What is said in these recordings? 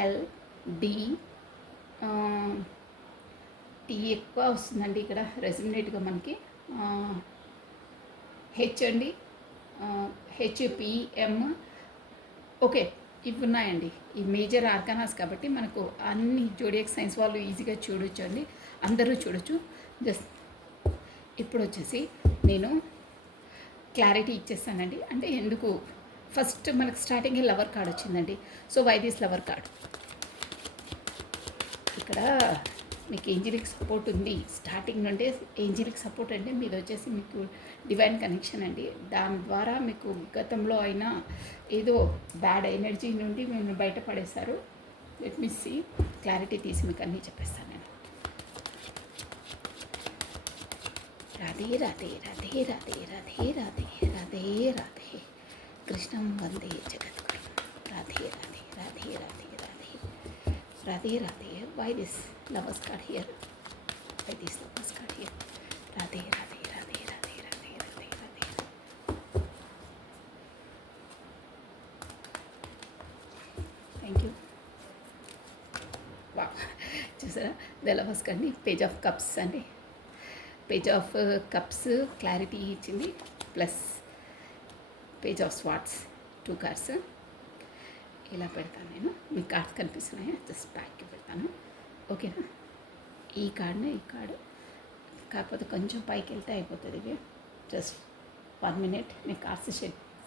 L, D, tea ఎక్కువ వస్తుందండి ఇక్కడ రెసిమినేట్గా మనకి. హెచ్ అండి, హెచ్పిఎం. ఓకే, ఇవి ఉన్నాయండి. ఈ మేజర్ ఆర్గానాస్ కాబట్టి మనకు అన్ని జోడియాక్ సైన్స్ వాళ్ళు ఈజీగా చూడొచ్చు అండి, అందరూ చూడొచ్చు. జస్ట్ ఇప్పుడు వచ్చేసి నేను క్లారిటీ ఇచ్చేస్తానండి. అంటే ఎందుకు ఫస్ట్ మనకు స్టార్టింగ్ లవర్ కార్డ్ వచ్చిందండి. So why this lover card? ఇక్కడ మీకు ఏంజిలిక్ సపోర్ట్ ఉంది. స్టార్టింగ్ నుండే ఏంజిలిక్ సపోర్ట్ అంటే మీది వచ్చేసి మీకు డివైన్ కనెక్షన్ అండి. దాని ద్వారా మీకు గతంలో అయినా ఏదో బ్యాడ్ ఎనర్జీ నుండి మేము బయటపడేశారు. లెట్ మీ సీ, క్లారిటీ తీసి మీకు అన్నీ చెప్పేస్తాను నేను. రాధే రాధే రాధే రాధే రాధే రాధే రాధే రాధే కృష్ణం వందే జగద్గురు. Radhe Radhe Radhe Radhe Radhe Radhe Radhe. Why this lovers card here? Why this lovers card here? Radhe Radhe Radhe Radhe Radhe Radhe Radhe. Thank you. Wow. చూసారా, ద లవర్స్ కార్డ్ని పేజ్ ఆఫ్ కప్స్ అండి. పేజ్ ఆఫ్ కప్స్ క్లారిటీ ఇచ్చింది, plus page of swords 2 cards. ఇలా పెడతాను నేను, మీకు cards కనిపిస్తున్నాయా? Just బ్యాక్కి పెడతాను, ఓకేనా? ఈ కార్డ్ని ఈ కార్డు కాకపోతే కొంచెం పైకి వెళ్తే అయిపోతుంది. ఇది జస్ట్ 1 మినిట్ నేను కార్డ్స్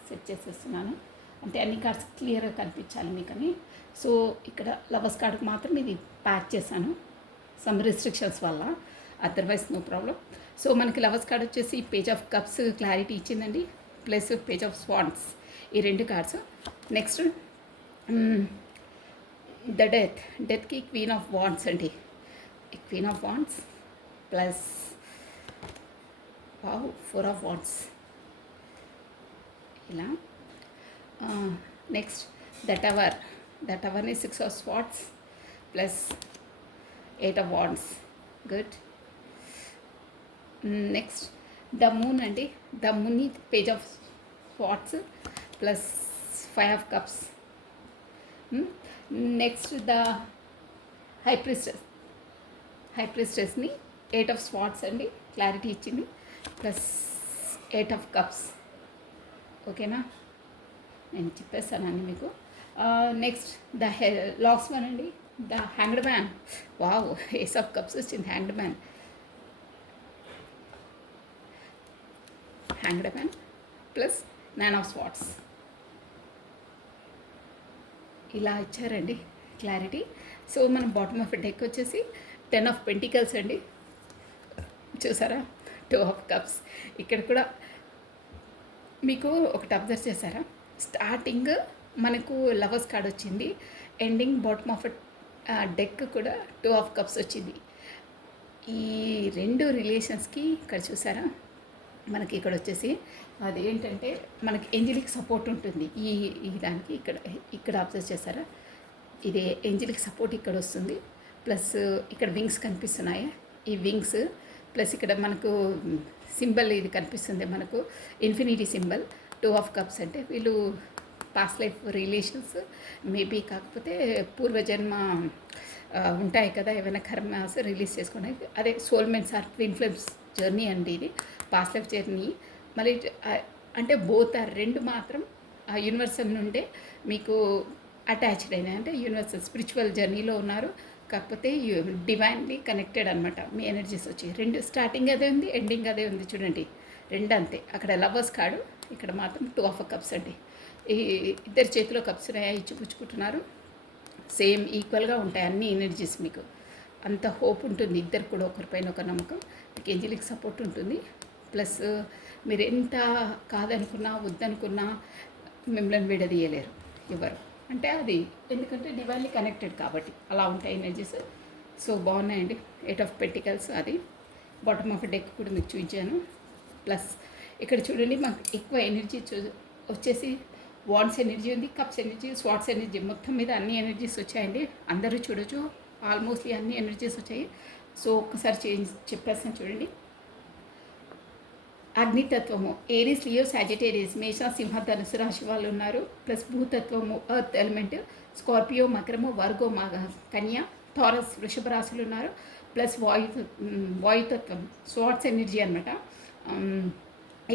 సెట్ చేసేస్తున్నాను. అంటే అన్ని కార్డ్స్ క్లియర్గా కనిపించాలి మీకని. సో ఇక్కడ లవర్స్ కార్డుకి మాత్రం ఇది ప్యాక్ చేశాను సమ్ రిస్ట్రిక్షన్స్ వల్ల, అదర్వైజ్ నో ప్రాబ్లం. సో మనకి లవర్స్ కార్డ్ వచ్చేసి పేజ్ ఆఫ్ కప్స్ క్లారిటీ ఇచ్చిందండి, ప్లస్ పేజ్ ఆఫ్ స్వాన్స్, ఈ 2 కార్డ్స్. నెక్స్ట్ ద డెత్కి క్వీన్ ఆఫ్ వాండ్స్ అండి. Queen of wands plus 4 of wands ఇలా. నెక్స్ట్ ద టవర్ని 6 of swords plus 8 of wands. Good. Next the moon అండి. The మూన్ని page of swords plus 5 of cups. Next the high ప్రిస్టెస్ని 8 of swords అండి, clarity ఇచ్చింది, plus 8 of cups. ఓకేనా, నేను చెప్పేస్తానండి మీకు. నెక్స్ట్ ద లాస్ట్ వన్ అండి, the hanged man. Wow, ace of cups వచ్చింది. Hanged man plus 9 of swords. ఇలా ఇచ్చారండి క్లారిటీ. సో మన బాటమ్ ఆఫ్ డెక్ వచ్చేసి 10 ఆఫ్ పెంటికల్స్ అండి. చూసారా, 2 ఆఫ్ కప్స్. ఇక్కడ కూడా మీకు ఒకటి అబ్జర్వ్ చేశారా, స్టార్టింగ్ మనకు లవర్స్ కార్డ్ వచ్చింది, ఎండింగ్ బాటమ్ ఆఫ్ డెక్ కూడా 2 ఆఫ్ కప్స్ వచ్చింది. ఈ 2 రిలేషన్స్కి ఇక్కడ చూసారా, మనకి ఇక్కడ వచ్చేసి అది ఏంటంటే మనకి ఏంజలిక్ సపోర్ట్ ఉంటుంది ఈ దానికి. ఇక్కడ అబ్జర్వ్ చేస్తారా, ఇది ఏంజలిక్ సపోర్ట్ ఇక్కడ వస్తుంది, ప్లస్ ఇక్కడ వింగ్స్ కనిపిస్తున్నాయి. ఈ వింగ్స్ ప్లస్ ఇక్కడ మనకు సింబల్ ఇది కనిపిస్తుంది మనకు, ఇన్ఫినిటీ సింబల్. 2 ఆఫ్ కప్స్ అంటే వీళ్ళు పాస్ట్ లైఫ్ రిలేషన్స్ మేబీ, కాకపోతే పూర్వజన్మ ఉంటాయి కదా, ఏమైనా కర్మాస్ రిలీజ్ చేసుకోవడానికి, అదే సోల్మెంట్స్ ఆర్ ట్విన్ ఫ్లేమ్స్ జర్నీ అండి. ఇది పాస్ట్ లైఫ్ జర్నీ. మళ్ళీ అంటే బోత్ ఆ 2 మాత్రం ఆ యూనివర్సల్ నుండే మీకు అటాచ్డ్ అయినాయి. అంటే యూనివర్సల్ స్పిరిచువల్ జర్నీలో ఉన్నారు, కాకపోతే డివైన్లీ కనెక్టెడ్ అనమాట. మీ ఎనర్జీస్ వచ్చి 2 స్టార్టింగ్ అదే ఉంది, ఎండింగ్ అదే ఉంది. చూడండి 2 అంతే. అక్కడ లవర్స్ కార్డు, ఇక్కడ మాత్రం 2 ఆఫ్ కప్స్ అండి. ఈ ఇద్దరు చేతిలో కప్స్ ఇచ్చిపుచ్చుకుంటున్నారు. సేమ్ ఈక్వల్గా ఉంటాయి అన్ని ఎనర్జీస్. మీకు అంత హోప్ ఉంటుంది, ఇద్దరు కూడా ఒకరిపైన ఒక నమ్మకం. మీకు ఏంజలిక్ సపోర్ట్ ఉంటుంది, ప్లస్ మీరు ఎంత కాదనుకున్నా వద్దనుకున్నా మిమ్మల్ని విడదీయలేరు ఎవరు. అంటే అది ఎందుకంటే డివైన్లీ కనెక్టెడ్ కాబట్టి అలా ఉంటాయి ఎనర్జీస్. సో బాగున్నాయండి. 8 ఆఫ్ పెంటికల్స్, అది బాటమ్ ఆఫ్ డెక్ కూడా మీకు చూపించాను. ప్లస్ ఇక్కడ చూడండి, మాకు ఎక్కువ ఎనర్జీ వచ్చేసి వాండ్స్ ఎనర్జీ ఉంది, కప్స్ ఎనర్జీ, స్వాట్స్ ఎనర్జీ, మొత్తం మీద అన్ని ఎనర్జీస్ వచ్చాయండి. అందరూ చూడొచ్చు, ఆల్మోస్ట్లీ అన్ని ఎనర్జీస్ వచ్చాయి. సో ఒక్కసారి చెప్పేస్తాను చూడండి. అగ్నితత్వము ఏరీస్, లియో, సాజిటేరియస్, మేష, సింహ, ధనుసు రాశి వాళ్ళు ఉన్నారు. ప్లస్ భూతత్వము ఎర్త్ ఎలిమెంట్, స్కార్పియో, మకరము, వర్గో, కన్య, థారస్, వృషభ రాశులు ఉన్నారు. ప్లస్ వాయుతత్వం స్వాట్స్ ఎనర్జీ అనమాట.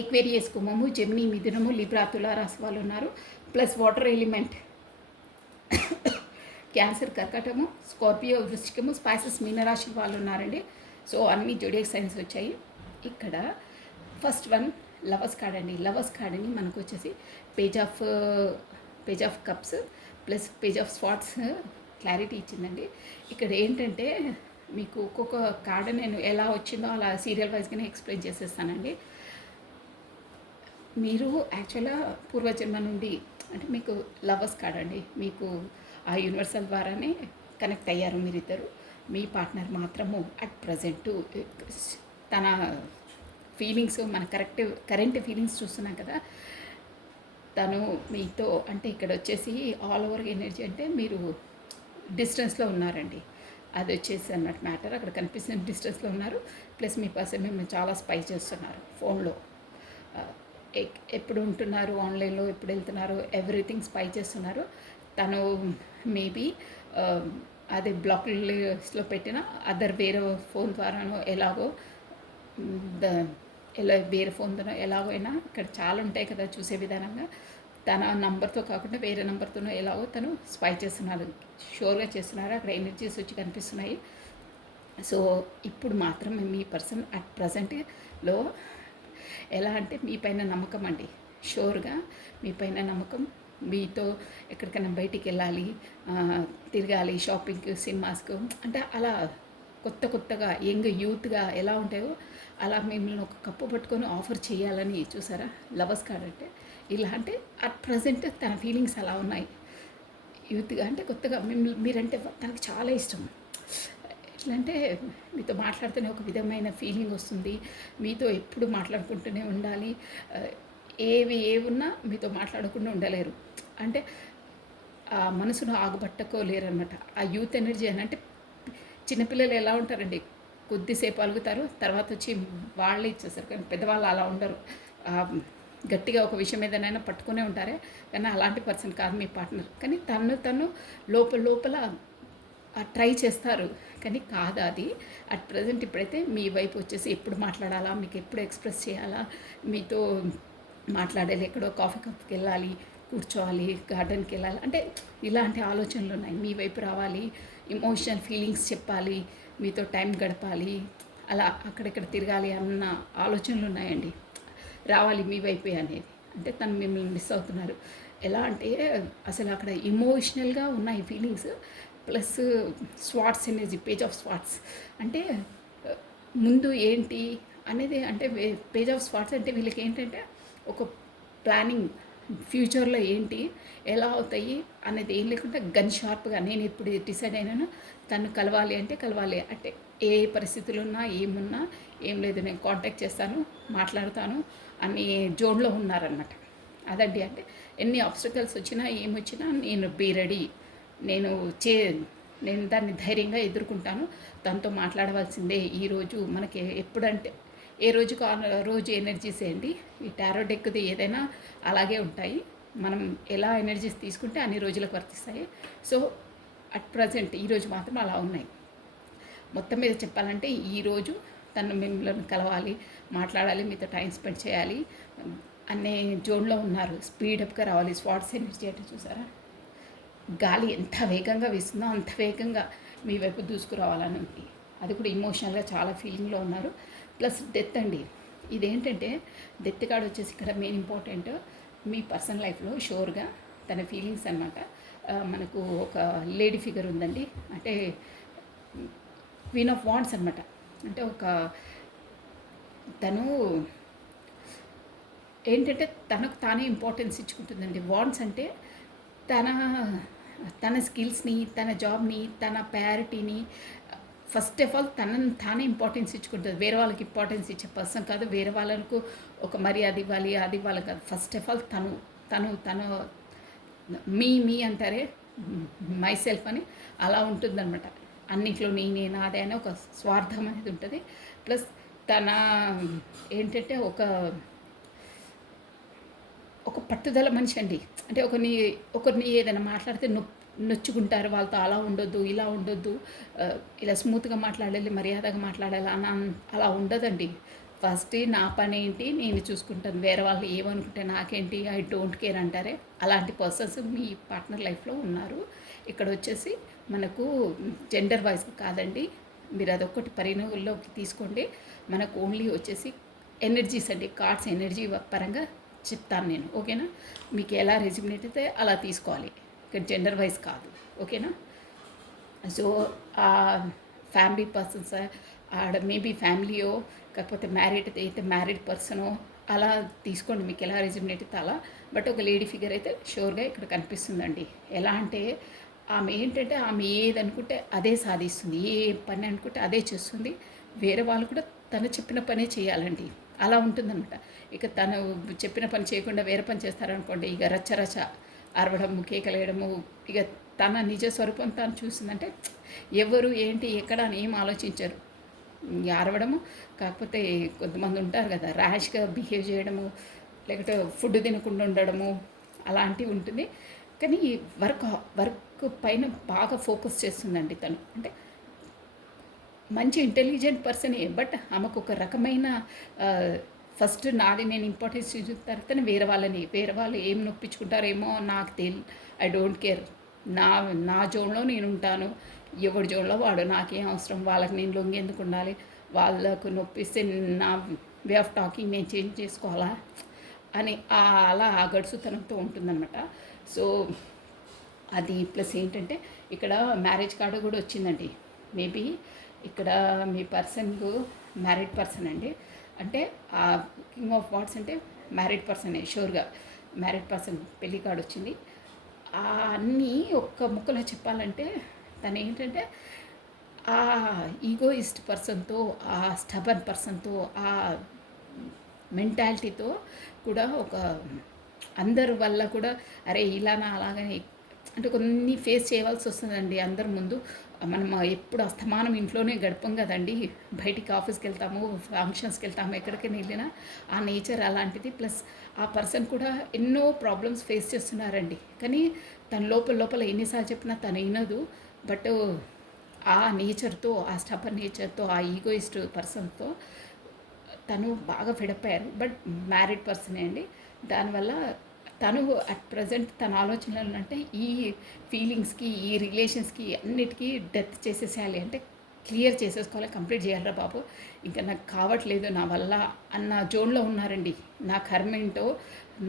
ఎక్వేరియస్, కుంభము, జెమిని, మిథునము, లిబ్రా, తులా రాశి వాళ్ళు ఉన్నారు. ప్లస్ వాటర్ ఎలిమెంట్ క్యాన్సర్, కర్కటము, స్కార్పియో, వృశ్చికము, స్పైసెస్, మీనరాశి వాళ్ళు ఉన్నారండి. సో అన్ని జోడియాక్ సైన్స్ వచ్చాయి. ఇక్కడ ఫస్ట్ వన్ లవర్స్ కార్డ్ అండి. లవర్స్ కార్డ్ అని మనకు వచ్చేసి page of cups plus page of swords clarity ఇచ్చిందండి. ఇక్కడ ఏంటంటే మీకు ఒక్కొక్క కార్డ్ నేను ఎలా వచ్చిందో అలా సీరియల్ వైజ్గానే ఎక్స్ప్లెయిన్ చేసేస్తానండి. మీరు యాక్చువల్గా పూర్వజన్మ నుండి అంటే మీకు లవర్స్ కార్డ్ అండి. మీకు ఆ యూనివర్సల్ ద్వారానే కనెక్ట్ అయ్యారు మీరిద్దరు. మీ పార్ట్నర్ మాత్రము అట్ ప్రజెంట్ తన ఫీలింగ్స్ మన కరెంట్ ఫీలింగ్స్ చూస్తున్నాం కదా, తను మీతో అంటే ఇక్కడ వచ్చేసి ఆల్ ఓవర్ ఎనర్జీ అంటే మీరు డిస్టెన్స్లో ఉన్నారండి. అది వచ్చేసి అన్నమాట మ్యాటర్. అక్కడ కనిపిస్తున్న డిస్టెన్స్లో ఉన్నారు. ప్లస్ మీ పర్సన్ మేము చాలా స్పై చేస్తున్నారు ఫోన్లో. ఎప్పుడు ఉంటున్నారు ఆన్లైన్లో, ఎప్పుడు వెళ్తున్నారు, ఎవ్రీథింగ్ స్పై చేస్తున్నారు. తను మేబీ అదే బ్లాక్ లిస్ట్లో పెట్టిన అదర్ వేరే ఫోన్ ద్వారానో ఎలాగో ఎలా వేరే ఫోన్తోనో ఎలాగైనా ఇక్కడ చాలా ఉంటాయి కదా చూసే విధానంగా, తన నంబర్తో కాకుండా వేరే నెంబర్తోనో ఎలాగో తను స్పై చేస్తున్నారు, షూర్గా చేస్తున్నారు. అక్కడ ఎనర్జీస్ వచ్చి కనిపిస్తున్నాయి. సో ఇప్పుడు మాత్రం మీ పర్సన్ అట్ ప్రజెంట్లో ఎలా అంటే మీ పైన నమ్మకం అండి. షూర్గా మీ పైన నమ్మకం. మీతో ఎక్కడికైనా బయటికి వెళ్ళాలి, తిరగాలి, షాపింగ్కి, సినిమాస్కు అంటే అలా కొత్తగా యంగ్ యూత్గా ఎలా ఉంటాయో అలా మిమ్మల్ని ఒక కప్పు పట్టుకొని ఆఫర్ చేయాలని చూసారా లవర్స్ కార్డ్ అంటే. ఇలా అంటే అట్ ప్రజెంట్ తన ఫీలింగ్స్ అలా ఉన్నాయి. యూత్గా అంటే కొత్తగా మీరంటే తనకు చాలా ఇష్టం. ఎట్లా అంటే మీతో మాట్లాడుతూనే ఒక విధమైన ఫీలింగ్ వస్తుంది. మీతో ఎప్పుడు మాట్లాడుకుంటూనే ఉండాలి. ఏవి ఉన్నా మీతో మాట్లాడకుండా ఉండలేరు. అంటే ఆ మనసును ఆగుబట్టకోలేరనమాట. ఆ యూత్ ఎనర్జీ అని అంటే చిన్నపిల్లలు ఎలా ఉంటారండి, కొద్దిసేపు అలుగుతారు, తర్వాత వచ్చి వాళ్ళే ఇచ్చేస్తారు. కానీ పెద్దవాళ్ళు అలా ఉండరు. గట్టిగా ఒక విషయం ఏదైనా పట్టుకునే ఉంటారే. కానీ అలాంటి పర్సన్ కాదు మీ పార్ట్నర్. కానీ తను లోపల ట్రై చేస్తారు, కానీ కాదు అది. అట్ ప్రజెంట్ ఇప్పుడైతే మీ వైపు వచ్చేసి ఎప్పుడు మాట్లాడాలా, మీకు ఎప్పుడు ఎక్స్ప్రెస్ చేయాలా, మీతో మాట్లాడాలి, ఎక్కడో కాఫీ కప్కి వెళ్ళాలి, కూర్చోవాలి, గార్డెన్కి వెళ్ళాలి అంటే ఇలాంటి ఆలోచనలు ఉన్నాయి. మీ వైపు రావాలి, ఇమోషనల్ ఫీలింగ్స్ చెప్పాలి, మీతో టైం గడపాలి, అలా అక్కడెక్కడ తిరగాలి అన్న ఆలోచనలు ఉన్నాయండి. రావాలి మీ వైపే అనేది. అంటే తను మిమ్మల్ని మిస్ అవుతున్నారు. ఎలా అంటే అసలు అక్కడ ఇమోషనల్గా ఉన్నాయి feelings. Plus swords energy, page of swords అంటే ముందు ఏంటి అనేది అంటే పేజ్ ఆఫ్ స్వాట్స్ అంటే వీళ్ళకి ఏంటంటే ఒక ప్లానింగ్, ఫ్యూచర్లో ఏంటి ఎలా అవుతాయి అనేది ఏం లేకుండా గన్ షార్ప్గా నేను ఇప్పుడు డిసైడ్ అయినాను తను కలవాలి అంటే కలవాలి. అంటే ఏ పరిస్థితులు ఉన్నా ఏమున్నా ఏం లేదు, నేను కాంటాక్ట్ చేస్తాను, మాట్లాడతాను అన్ని జోన్లో ఉన్నారనమాట. అదండి. అంటే ఎన్ని ఆబ్స్టకల్స్ వచ్చినా ఏమొచ్చినా నేను బీ రెడీ, నేను దాన్ని ధైర్యంగా ఎదుర్కొంటాను, తనతో మాట్లాడవలసిందే. ఈరోజు మనకి ఎప్పుడంటే ఏ రోజుకు ఆ రోజు ఎనర్జీస్ ఏంటి, ఈ టారో డెక్ది ఏదైనా అలాగే ఉంటాయి. మనం ఎలా ఎనర్జీస్ తీసుకుంటే అన్ని రోజులకు వర్తిస్తాయి. సో అట్ ప్రజెంట్ ఈరోజు మాత్రం అలా ఉన్నాయి. మొత్తం మీద చెప్పాలంటే ఈరోజు తను మిమ్మల్ని కలవాలి, మాట్లాడాలి, మీతో టైం స్పెండ్ చేయాలి అనే జోన్లో ఉన్నారు. స్పీడప్గా రావాలి. స్వాట్స్ ఎనర్జీ అంటే చూసారా, గాలి ఎంత వేగంగా వీస్తుందో అంత వేగంగా మీ వైపు దూసుకురావాలని ఉంది. అది కూడా ఇమోషనల్గా చాలా ఫీలింగ్లో ఉన్నారు. ప్లస్ డెత్ అండి. ఇదేంటంటే డెత్ కార్డ్ వచ్చేసి ఇక్కడ మెయిన్ ఇంపార్టెంట్. మీ పర్సనల్ లైఫ్లో షూర్గా తన ఫీలింగ్స్ అనమాట. మనకు ఒక లేడీ ఫిగర్ ఉందండి, అంటే క్వీన్ ఆఫ్ వాండ్స్ అనమాట. అంటే ఒక తను ఏంటంటే తనకు తానే ఇంపార్టెన్స్ ఇచ్చుకుంటుందండి. వాండ్స్ అంటే తన స్కిల్స్ని, తన జాబ్ని, తన ప్రయారిటీని ఫస్ట్ ఆఫ్ ఆల్ తనని తానే ఇంపార్టెన్స్ ఇచ్చుకుంటుంది. వేరే వాళ్ళకి ఇంపార్టెన్స్ ఇచ్చే పర్సన్ కాదు. వేరే వాళ్ళకు ఒక మర్యాద ఇవ్వాలి, అది ఇవ్వాలి కాదు. ఫస్ట్ ఆఫ్ ఆల్ తను మీ అంటారే మై సెల్ఫ్ అని అలా ఉంటుందన్నమాట. అన్నింటిలో నేనే నాదే అని ఒక స్వార్థం అనేది ఉంటుంది. ప్లస్ తన ఏంటంటే ఒక పట్టుదల మనిషి అండి. అంటే ఒకరిని ఏదైనా మాట్లాడితే నొచ్చుకుంటారు. వాళ్ళతో అలా ఉండొద్దు, ఇలా ఉండొద్దు, ఇలా స్మూత్‌గా మాట్లాడాలి, మర్యాదగా మాట్లాడాలి అలా ఉండదండి. ఫస్ట్ నా పనేంటి నేను చూసుకుంటాను. వేరే వాళ్ళు ఏమనుకుంటే నాకేంటి, ఐ డోంట్ కేర్ అంటారే, అలాంటి పర్సన్స్ మీ పార్ట్నర్ లైఫ్‌లో ఉన్నారు. ఇక్కడొచ్చేసి మనకు జెండర్ వైస్ కాదండి. మీరు అదొక్కటి పరిగణలోకి తీసుకోండి. మనకు ఓన్లీ వచ్చేసి ఎనర్జీస్ అండి. కార్డ్స్ ఎనర్జీ పరంగా చెప్తాను నేను. ఓకేనా? మీకు ఎలా రెజ్యుమినేట్ అయితే అలా తీసుకోవాలి. ఇక్కడ జెండర్ వైజ్ కాదు. ఓకేనా? సో ఫ్యామిలీ పర్సన్స్ ఆడ మేబీ ఫ్యామిలీయో కాకపోతే మ్యారీడ్ అయితే మ్యారీడ్ పర్సనో అలా తీసుకోండి. మీకు ఎలా రెజ్యుమినేట్ అయితే అలా. బట్ ఒక లేడీ ఫిగర్ అయితే షూర్గా ఇక్కడ కనిపిస్తుందండి. ఎలా అంటే ఆమె ఏంటంటే ఆమె ఏదనుకుంటే అదే సాధిస్తుంది. ఏ పని అనుకుంటే అదే చేస్తుంది. వేరే వాళ్ళు కూడా తను చెప్పిన పనే చేయాలండి. అలా ఉంటుందన్నమాట. ఇక తను చెప్పిన పని చేయకుండా వేరే పని చేస్తారనుకోండి, ఇక రచ్చరచ అరవడము, కేకలేయడము, ఇక తన నిజ స్వరూపం తాను చూసిందంటే ఎవరు ఏంటి ఎక్కడ అని ఏం ఆలోచించరు. అరవడము, కాకపోతే కొంతమంది ఉంటారు కదా ర్యాష్గా బిహేవ్ చేయడము, లేకపోతే ఫుడ్ తినకుండా ఉండడము అలాంటివి ఉంటుంది. కానీ వర్క్ వర్క్ పైన బాగా ఫోకస్ చేస్తుందండి తను. అంటే మంచి ఇంటెలిజెంట్ పర్సనే. బట్ ఆమెకు ఒక రకమైన ఫస్ట్ నాది నేను ఇంపార్టెన్స్ ఇచ్చిన తర్వాతనే వేరే వాళ్ళు ఏం నొప్పించుకుంటారేమో నాకు ఐ డోంట్ కేర్. నా నా జోన్లో నేను ఉంటాను. ఎవరి జోన్లో వాడు, నాకేం అవసరం, వాళ్ళకి నేను లొంగేందుకు ఉండాలి, వాళ్ళకు నొప్పిస్తే నా వే ఆఫ్ టాకింగ్ నేను చేంజ్ చేసుకోవాలా అని అలా ఆ గడుసుతనంతో ఉంటుందన్నమాట. సో అది ప్లస్ ఏంటంటే ఇక్కడ మ్యారేజ్ కార్డు కూడా వచ్చిందండి. మేబీ ఇక్కడ మీ పర్సన్కు మ్యారీడ్ పర్సన్ అండి. అంటే ఆ కింగ్ ఆఫ్ వాట్స్ అంటే మ్యారీడ్ పర్సనే షూర్గా. మ్యారీడ్ పర్సన్ పెళ్లి కార్డు వచ్చింది. అన్నీ ఒక్క ముక్కలో చెప్పాలంటే తను ఏంటంటే ఆ ఈగోయిస్ట్ పర్సన్తో, ఆ స్టబర్న్ పర్సన్తో, ఆ మెంటాలిటీతో కూడా ఒక అందరి వల్ల కూడా అరే ఇలానా అలాగని అంటే కొన్ని ఫేస్ చేయవలసి వస్తుందండి అందరి ముందు. మనం ఎప్పుడు అస్తమానం ఇంట్లోనే గడపం కదండి. బయటికి ఆఫీస్కి వెళ్తాము, ఫంక్షన్స్కి వెళ్తాము, ఎక్కడికైనా వెళ్ళినా ఆ నేచర్ అలాంటిది. ప్లస్ ఆ పర్సన్ కూడా ఎన్నో ప్రాబ్లమ్స్ ఫేస్ చేస్తున్నారండి. కానీ తన లోపల ఎన్నిసార్లు చెప్పినా తను వినదు. బట్ ఆ నేచర్తో, ఆ స్టబర్న్ నేచర్తో, ఆ ఈగోయిస్ట్ పర్సన్తో తను బాగా ఫిడప్ అయ్యారు. బట్ మ్యారీడ్ పర్సనే అండి. దానివల్ల తను అట్ ప్రజెంట్ తన ఆలోచనలు అంటే ఈ ఫీలింగ్స్కి, ఈ రిలేషన్స్కి అన్నిటికీ డెత్ చేసేసేయాలి. అంటే క్లియర్ చేసేసుకోవాలి, కంప్లీట్ చేయాలరా బాబు, ఇంకా నాకు కావట్లేదు నా వల్ల అన్న జోన్లో ఉన్నారండి. నా కర్మ ఏంటో,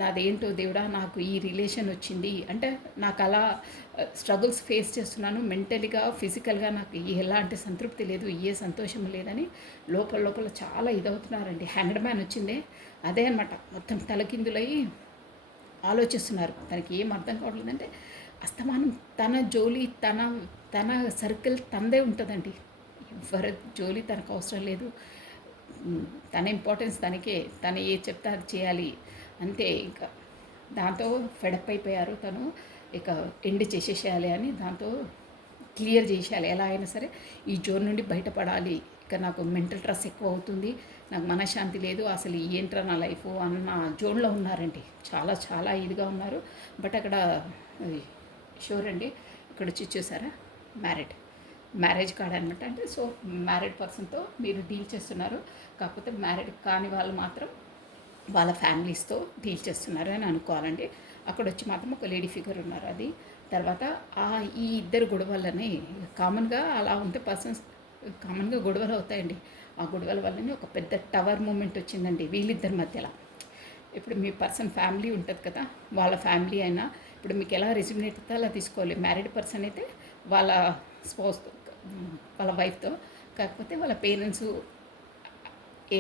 నాదేంటో దేవుడా, నాకు ఈ రిలేషన్ వచ్చింది అంటే నాకు అలా స్ట్రగుల్స్ ఫేస్ చేస్తున్నాను. మెంటలీగా, ఫిజికల్గా నాకు ఎలాంటి సంతృప్తి లేదు, ఏ సంతోషం లేదని లోపల చాలా ఇదవుతున్నారండి. హ్యాంగ్డ్ మ్యాన్ వచ్చిందే అదే అనమాట. మొత్తం తలకిందులయ్యి ఆలోచిస్తున్నారు. తనకి ఏం అర్థం కావట్లేదంటే అస్తమానం తన జోలి, తన సర్కిల్ తనదే ఉంటుందండి. ఎవరి జోలి తనకు అవసరం లేదు. తన ఇంపార్టెన్స్ తనకే. తను ఏది చెప్తే అది చేయాలి అంతే. ఇంకా దాంతో ఫెడప్ అయిపోయారు. తను ఇక ఎండ్ చేసేసేయాలి అని దాంతో క్లియర్ చేసేయాలి. ఎలా అయినా సరే ఈ జోన్ నుండి బయటపడాలి. ఇక నాకు మెంటల్ స్ట్రెస్ ఎక్కువ అవుతుంది, నాకు మనశ్శాంతి లేదు, అసలు ఏంట్రా నా లైఫ్ అన్న జోన్లో ఉన్నారండి. చాలా ఇదిగా ఉన్నారు. బట్ అక్కడ షూర్ అండి. ఇక్కడ వచ్చి చూసారా మ్యారేజ్ కార్డ్ అనమాట. అంటే సో మ్యారీడ్ పర్సన్తో మీరు డీల్ చేస్తున్నారు. కాకపోతే మ్యారీడ్ కాని వాళ్ళు మాత్రం వాళ్ళ ఫ్యామిలీస్తో డీల్ చేస్తున్నారు అని అనుకోవాలండి. అక్కడ వచ్చి మాత్రం ఒక లేడీ ఫిగర్ ఉన్నారు. అది తర్వాత ఈ ఇద్దరు గొడవలనే కామన్గా అలా ఉంటే పర్సన్స్ కామన్గా గొడవలు అవుతాయండి. ఆ గొడవల వల్లనే ఒక పెద్ద టవర్ మూమెంట్ వచ్చిందండి వీళ్ళిద్దరి మధ్యలో. ఇప్పుడు మీ పర్సన్ ఫ్యామిలీ ఉంటుంది కదా, వాళ్ళ ఫ్యామిలీ అయినా ఇప్పుడు మీకు ఎలా రెజ్యుమినేట్ అయితే అలా తీసుకోవాలి. మ్యారీడ్ పర్సన్ అయితే వాళ్ళ స్పౌస్తో, వాళ్ళ వైఫ్తో, కాకపోతే వాళ్ళ పేరెంట్స్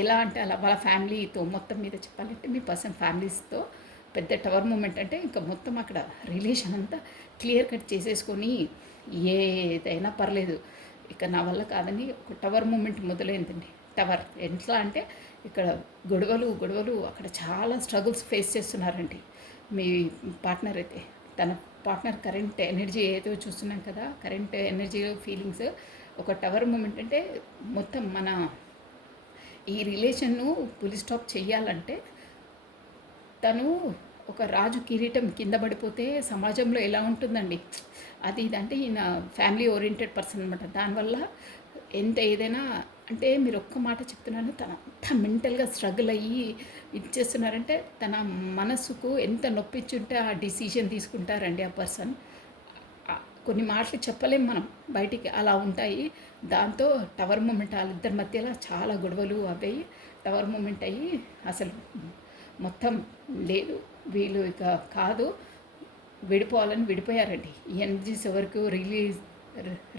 ఎలా అంటే అలా వాళ్ళ ఫ్యామిలీతో మొత్తం మీద చెప్పాలంటే మీ పర్సన్ ఫ్యామిలీస్తో పెద్ద టవర్ మూమెంట్. అంటే ఇంకా మొత్తం అక్కడ రిలేషన్ అంతా క్లియర్ కట్ చేసేసుకొని ఏదైనా పర్లేదు, ఇక నా వల్ల కాదని ఒక టవర్ మూమెంట్ మొదలైందండి. టవర్ ఎట్లా అంటే ఇక్కడ గొడవలు అక్కడ చాలా స్ట్రగుల్స్ ఫేస్ చేస్తున్నారండి మీ పార్ట్నర్ అయితే. తన పార్ట్నర్ కరెంట్ ఎనర్జీ ఏదో చూస్తున్నాం కదా, కరెంట్ ఎనర్జీ ఫీలింగ్స్ ఒక టవర్ మూమెంట్ అంటే మొత్తం మన ఈ రిలేషన్ను ఫుల్ స్టాప్ చెయ్యాలంటే తను ఒక రాజు కిరీటం కింద పడిపోతే సమాజంలో ఎలా ఉంటుందండి, అది ఇదంటే ఈయన ఫ్యామిలీ ఓరియంటెడ్ పర్సన్ అనమాట. దానివల్ల ఎంత ఏదైనా అంటే మీరు ఒక్క మాట చెప్తున్నాను, తను అంత మెంటల్గా స్ట్రగుల్ అయ్యి ఇది చేస్తున్నారంటే తన మనసుకు ఎంత నొప్పించుంటే ఆ డిసిషన్ తీసుకుంటారండి ఆ పర్సన్. కొన్ని మాటలు చెప్పలేం మనం బయటికి, అలా ఉంటాయి. దాంతో టవర్ మూమెంట్ వాళ్ళిద్దరి మధ్యలో చాలా గొడవలు అవ్వాయి. టవర్ మూమెంట్ అయ్యి అసలు మొత్తం లేదు, వీళ్ళు ఇక కాదు, విడిపోవాలని విడిపోయారండి. ఈ ఎనర్జీస్ ఎవరికి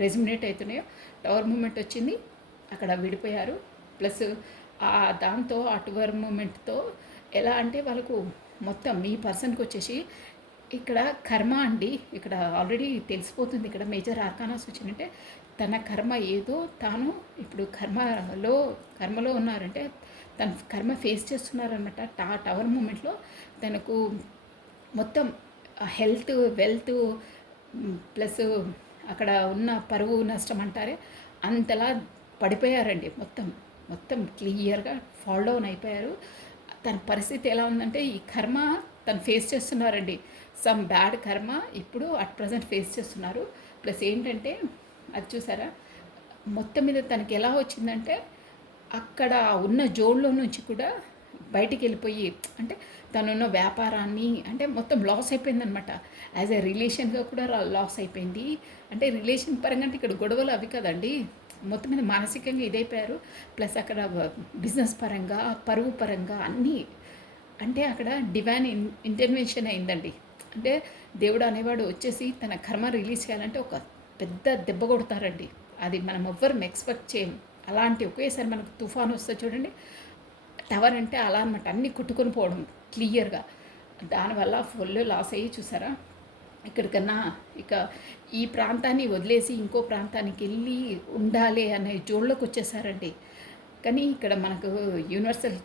రెజ్యుమినేట్ అవుతున్నాయో టవర్ మూమెంట్ వచ్చింది, అక్కడ విడిపోయారు. ప్లస్ దాంతో ఆ టవర్ మూమెంట్తో ఎలా అంటే వాళ్ళకు మొత్తం మీ పర్సన్కి వచ్చేసి ఇక్కడ కర్మ అండి, ఇక్కడ ఆల్రెడీ తెలిసిపోతుంది. ఇక్కడ మేజర్ ఆర్కానాస్ వచ్చిందంటే తన కర్మ ఏదో తాను ఇప్పుడు కర్మలో ఉన్నారంటే తన కర్మ ఫేస్ చేస్తున్నారనమాట. టవర్ మూమెంట్లో తనకు మొత్తం హెల్త్, వెల్త్ ప్లస్ అక్కడ ఉన్న పరువు నష్టం అంటారే అంతలా పడిపోయారండి. మొత్తం క్లియర్గా ఫాల్ డౌన్ అయిపోయారు. తన పరిస్థితి ఎలా ఉందంటే ఈ కర్మ తను ఫేస్ చేస్తున్నారండి. సమ్ బ్యాడ్ కర్మ ఇప్పుడు అట్ ప్రజెంట్ ఫేస్ చేస్తున్నారు. ప్లస్ ఏంటంటే అది చూసారా, మొత్తం మీద తనకి ఎలా వచ్చిందంటే అక్కడ ఉన్న జోన్లో నుంచి కూడా బయటికి వెళ్ళిపోయి అంటే తనున్న వ్యాపారాన్ని అంటే మొత్తం లాస్ అయిపోయిందనమాట. యాజ్ ఎ రిలేషన్గా కూడా లాస్ అయిపోయింది. అంటే రిలేషన్ పరంగా అంటే ఇక్కడ గొడవలు అవి కదండి, మొత్తం మీద మానసికంగా ఇదైపోయారు. ప్లస్ అక్కడ బిజినెస్ పరంగా, పరువు పరంగా అన్నీ అంటే అక్కడ డివైన్ ఇంటర్వెన్షన్ అయిందండి. అంటే దేవుడు అనేవాడు వచ్చేసి తన కర్మ రిలీజ్ చేయాలంటే ఒక పెద్ద దెబ్బ కొడతారండి. అది మనం ఎవ్వరం ఎక్స్పెక్ట్ చేయం. అలాంటి ఒకేసారి మనకు తుఫాను వస్తే చూడండి, టవర్ అంటే అలా అనమాట, అన్నీ కుట్టుకొని పోవడం క్లియర్గా. దానివల్ల ఫుల్ లాస్ అయ్యి చూసారా, ఇక్కడికన్నా ఇక ఈ ప్రాంతాన్ని వదిలేసి ఇంకో ప్రాంతానికి వెళ్ళి ఉండాలి అనే జోన్లోకి వచ్చేసారండి. కానీ ఇక్కడ మనకు యూనివర్సల్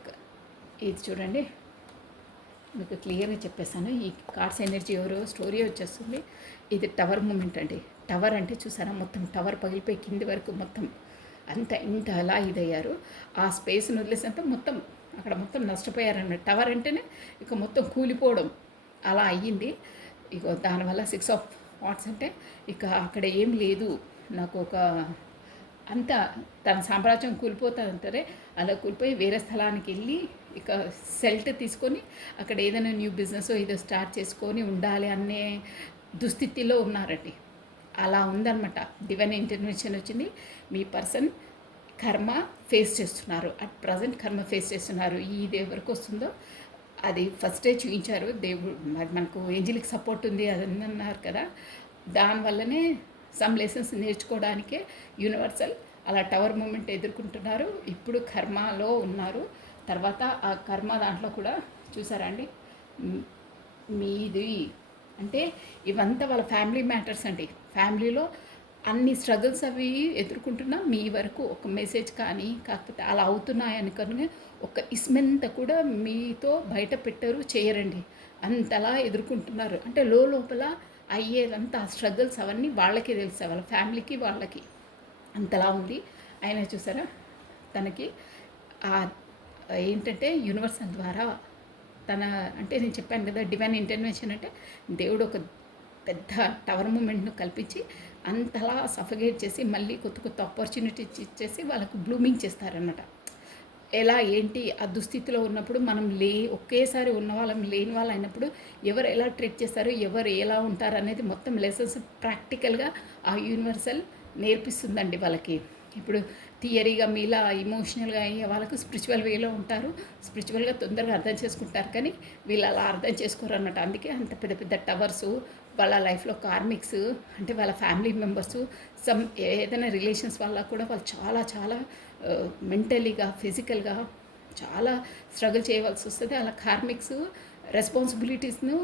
ఇది చూడండి, మీకు క్లియర్గా చెప్పేస్తాను. ఈ కార్డ్స్ ఎనర్జీ ఎవరో స్టోరీ వచ్చేస్తుంది. ఇది టవర్ మూమెంట్ అండి. టవర్ అంటే చూసారా, మొత్తం టవర్ పగిలిపోయి కింది వరకు మొత్తం అంత ఇంత అలా ఇదయ్యారు. ఆ స్పేస్ని వదిలేసినంత మొత్తం అక్కడ మొత్తం నష్టపోయారన్నమాట. టవర్ అంటేనే ఇక మొత్తం కూలిపోవడం అలా అయ్యింది. ఇక దానివల్ల 6 ఆఫ్ వాట్స్ అంటే ఇక అక్కడ ఏం లేదు, నాకు ఒక అంత తన సామ్రాజ్యం కూలిపోతుందంటారే అలా కూలిపోయి వేరే స్థలానికి వెళ్ళి ఇక సెల్ట్ తీసుకొని అక్కడ ఏదైనా న్యూ బిజినెస్ ఏదో స్టార్ట్ చేసుకొని ఉండాలి అనే దుస్థితిలో ఉన్నారండి. అలా ఉందన్నమాట. డివైన్ ఇంటర్వెన్షన్ వచ్చింది. మీ పర్సన్ కర్మ ఫేస్ చేస్తున్నారు, అట్ ప్రజెంట్ కర్మ ఫేస్ చేస్తున్నారు. ఇది ఎవరికి వస్తుందో అది ఫస్టే చూపించారు దేవుడు. మరి మనకు ఏంజిలిక్ సపోర్ట్ ఉంది అది అన్నారు కదా, దానివల్లనే సమ్ లెసన్స్ నేర్చుకోవడానికే యూనివర్సల్ అలా టవర్ మూమెంట్ ఎదుర్కొంటున్నారు. ఇప్పుడు కర్మలో ఉన్నారు. తర్వాత ఆ కర్మ దాంట్లో కూడా చూసారా అండి, మీది అంటే ఇవంతా వాళ్ళ ఫ్యామిలీ మ్యాటర్స్ అండి. ఫ్యామిలీలో అన్ని స్ట్రగుల్స్ అవి ఎదుర్కొంటున్నా మీ వరకు ఒక మెసేజ్ కానీ కాకపోతే అలా అవుతున్నాయని కనుక ఒక ఇస్మెంత కూడా మీతో బయట పెట్టరు, చేయరండి. అంతలా ఎదుర్కొంటున్నారు. అంటే లోపల అయ్యేదంతా ఆ స్ట్రగుల్స్ అవన్నీ వాళ్ళకే తెలుస్తాయి, వాళ్ళ ఫ్యామిలీకి వాళ్ళకి అంతలా ఉంది. ఆయన చూసారా, తనకి ఏంటంటే యూనివర్సల్ ద్వారా తన అంటే నేను చెప్పాను కదా డివైన్ ఇంటర్వెన్షన్ అంటే దేవుడు ఒక పెద్ద టవర్ మూమెంట్ను కల్పించి అంతలా సఫగేట్ చేసి మళ్ళీ కొత్త ఆపర్చునిటీస్ ఇచ్చేసి వాళ్ళకు బ్లూమింగ్ చేస్తారన్నమాట. ఎలా ఏంటి ఆ దుస్థితిలో ఉన్నప్పుడు మనం ఒకేసారి ఉన్న వాళ్ళం లేని వాళ్ళు అయినప్పుడు ఎవరు ఎలా ట్రీట్ చేస్తారు, ఎవరు ఎలా ఉంటారు అనేది మొత్తం లెసన్స్ ప్రాక్టికల్గా ఆ యూనివర్సల్ నేర్పిస్తుందండి వాళ్ళకి. ఇప్పుడు థియరీగా మీలా ఇమోషనల్గా అయ్యే వాళ్ళకు స్పిరిచువల్ వేలో ఉంటారు, స్పిరిచువల్గా తొందరగా అర్థం చేసుకుంటారు. కానీ వీళ్ళు అలా అర్థం చేసుకోరు అన్నట్టు. అందుకే అంత పెద్ద పెద్ద టవర్సు వాళ్ళ లైఫ్లో కార్మిక్స్ అంటే వాళ్ళ ఫ్యామిలీ మెంబర్సు సమ్ ఏదైనా రిలేషన్స్ వల్ల కూడా వాళ్ళు చాలా చాలా మెంటలీగా ఫిజికల్గా చాలా స్ట్రగుల్ చేయవలసి వస్తుంది. అలా కార్మిక్స్ రెస్పాన్సిబిలిటీస్ను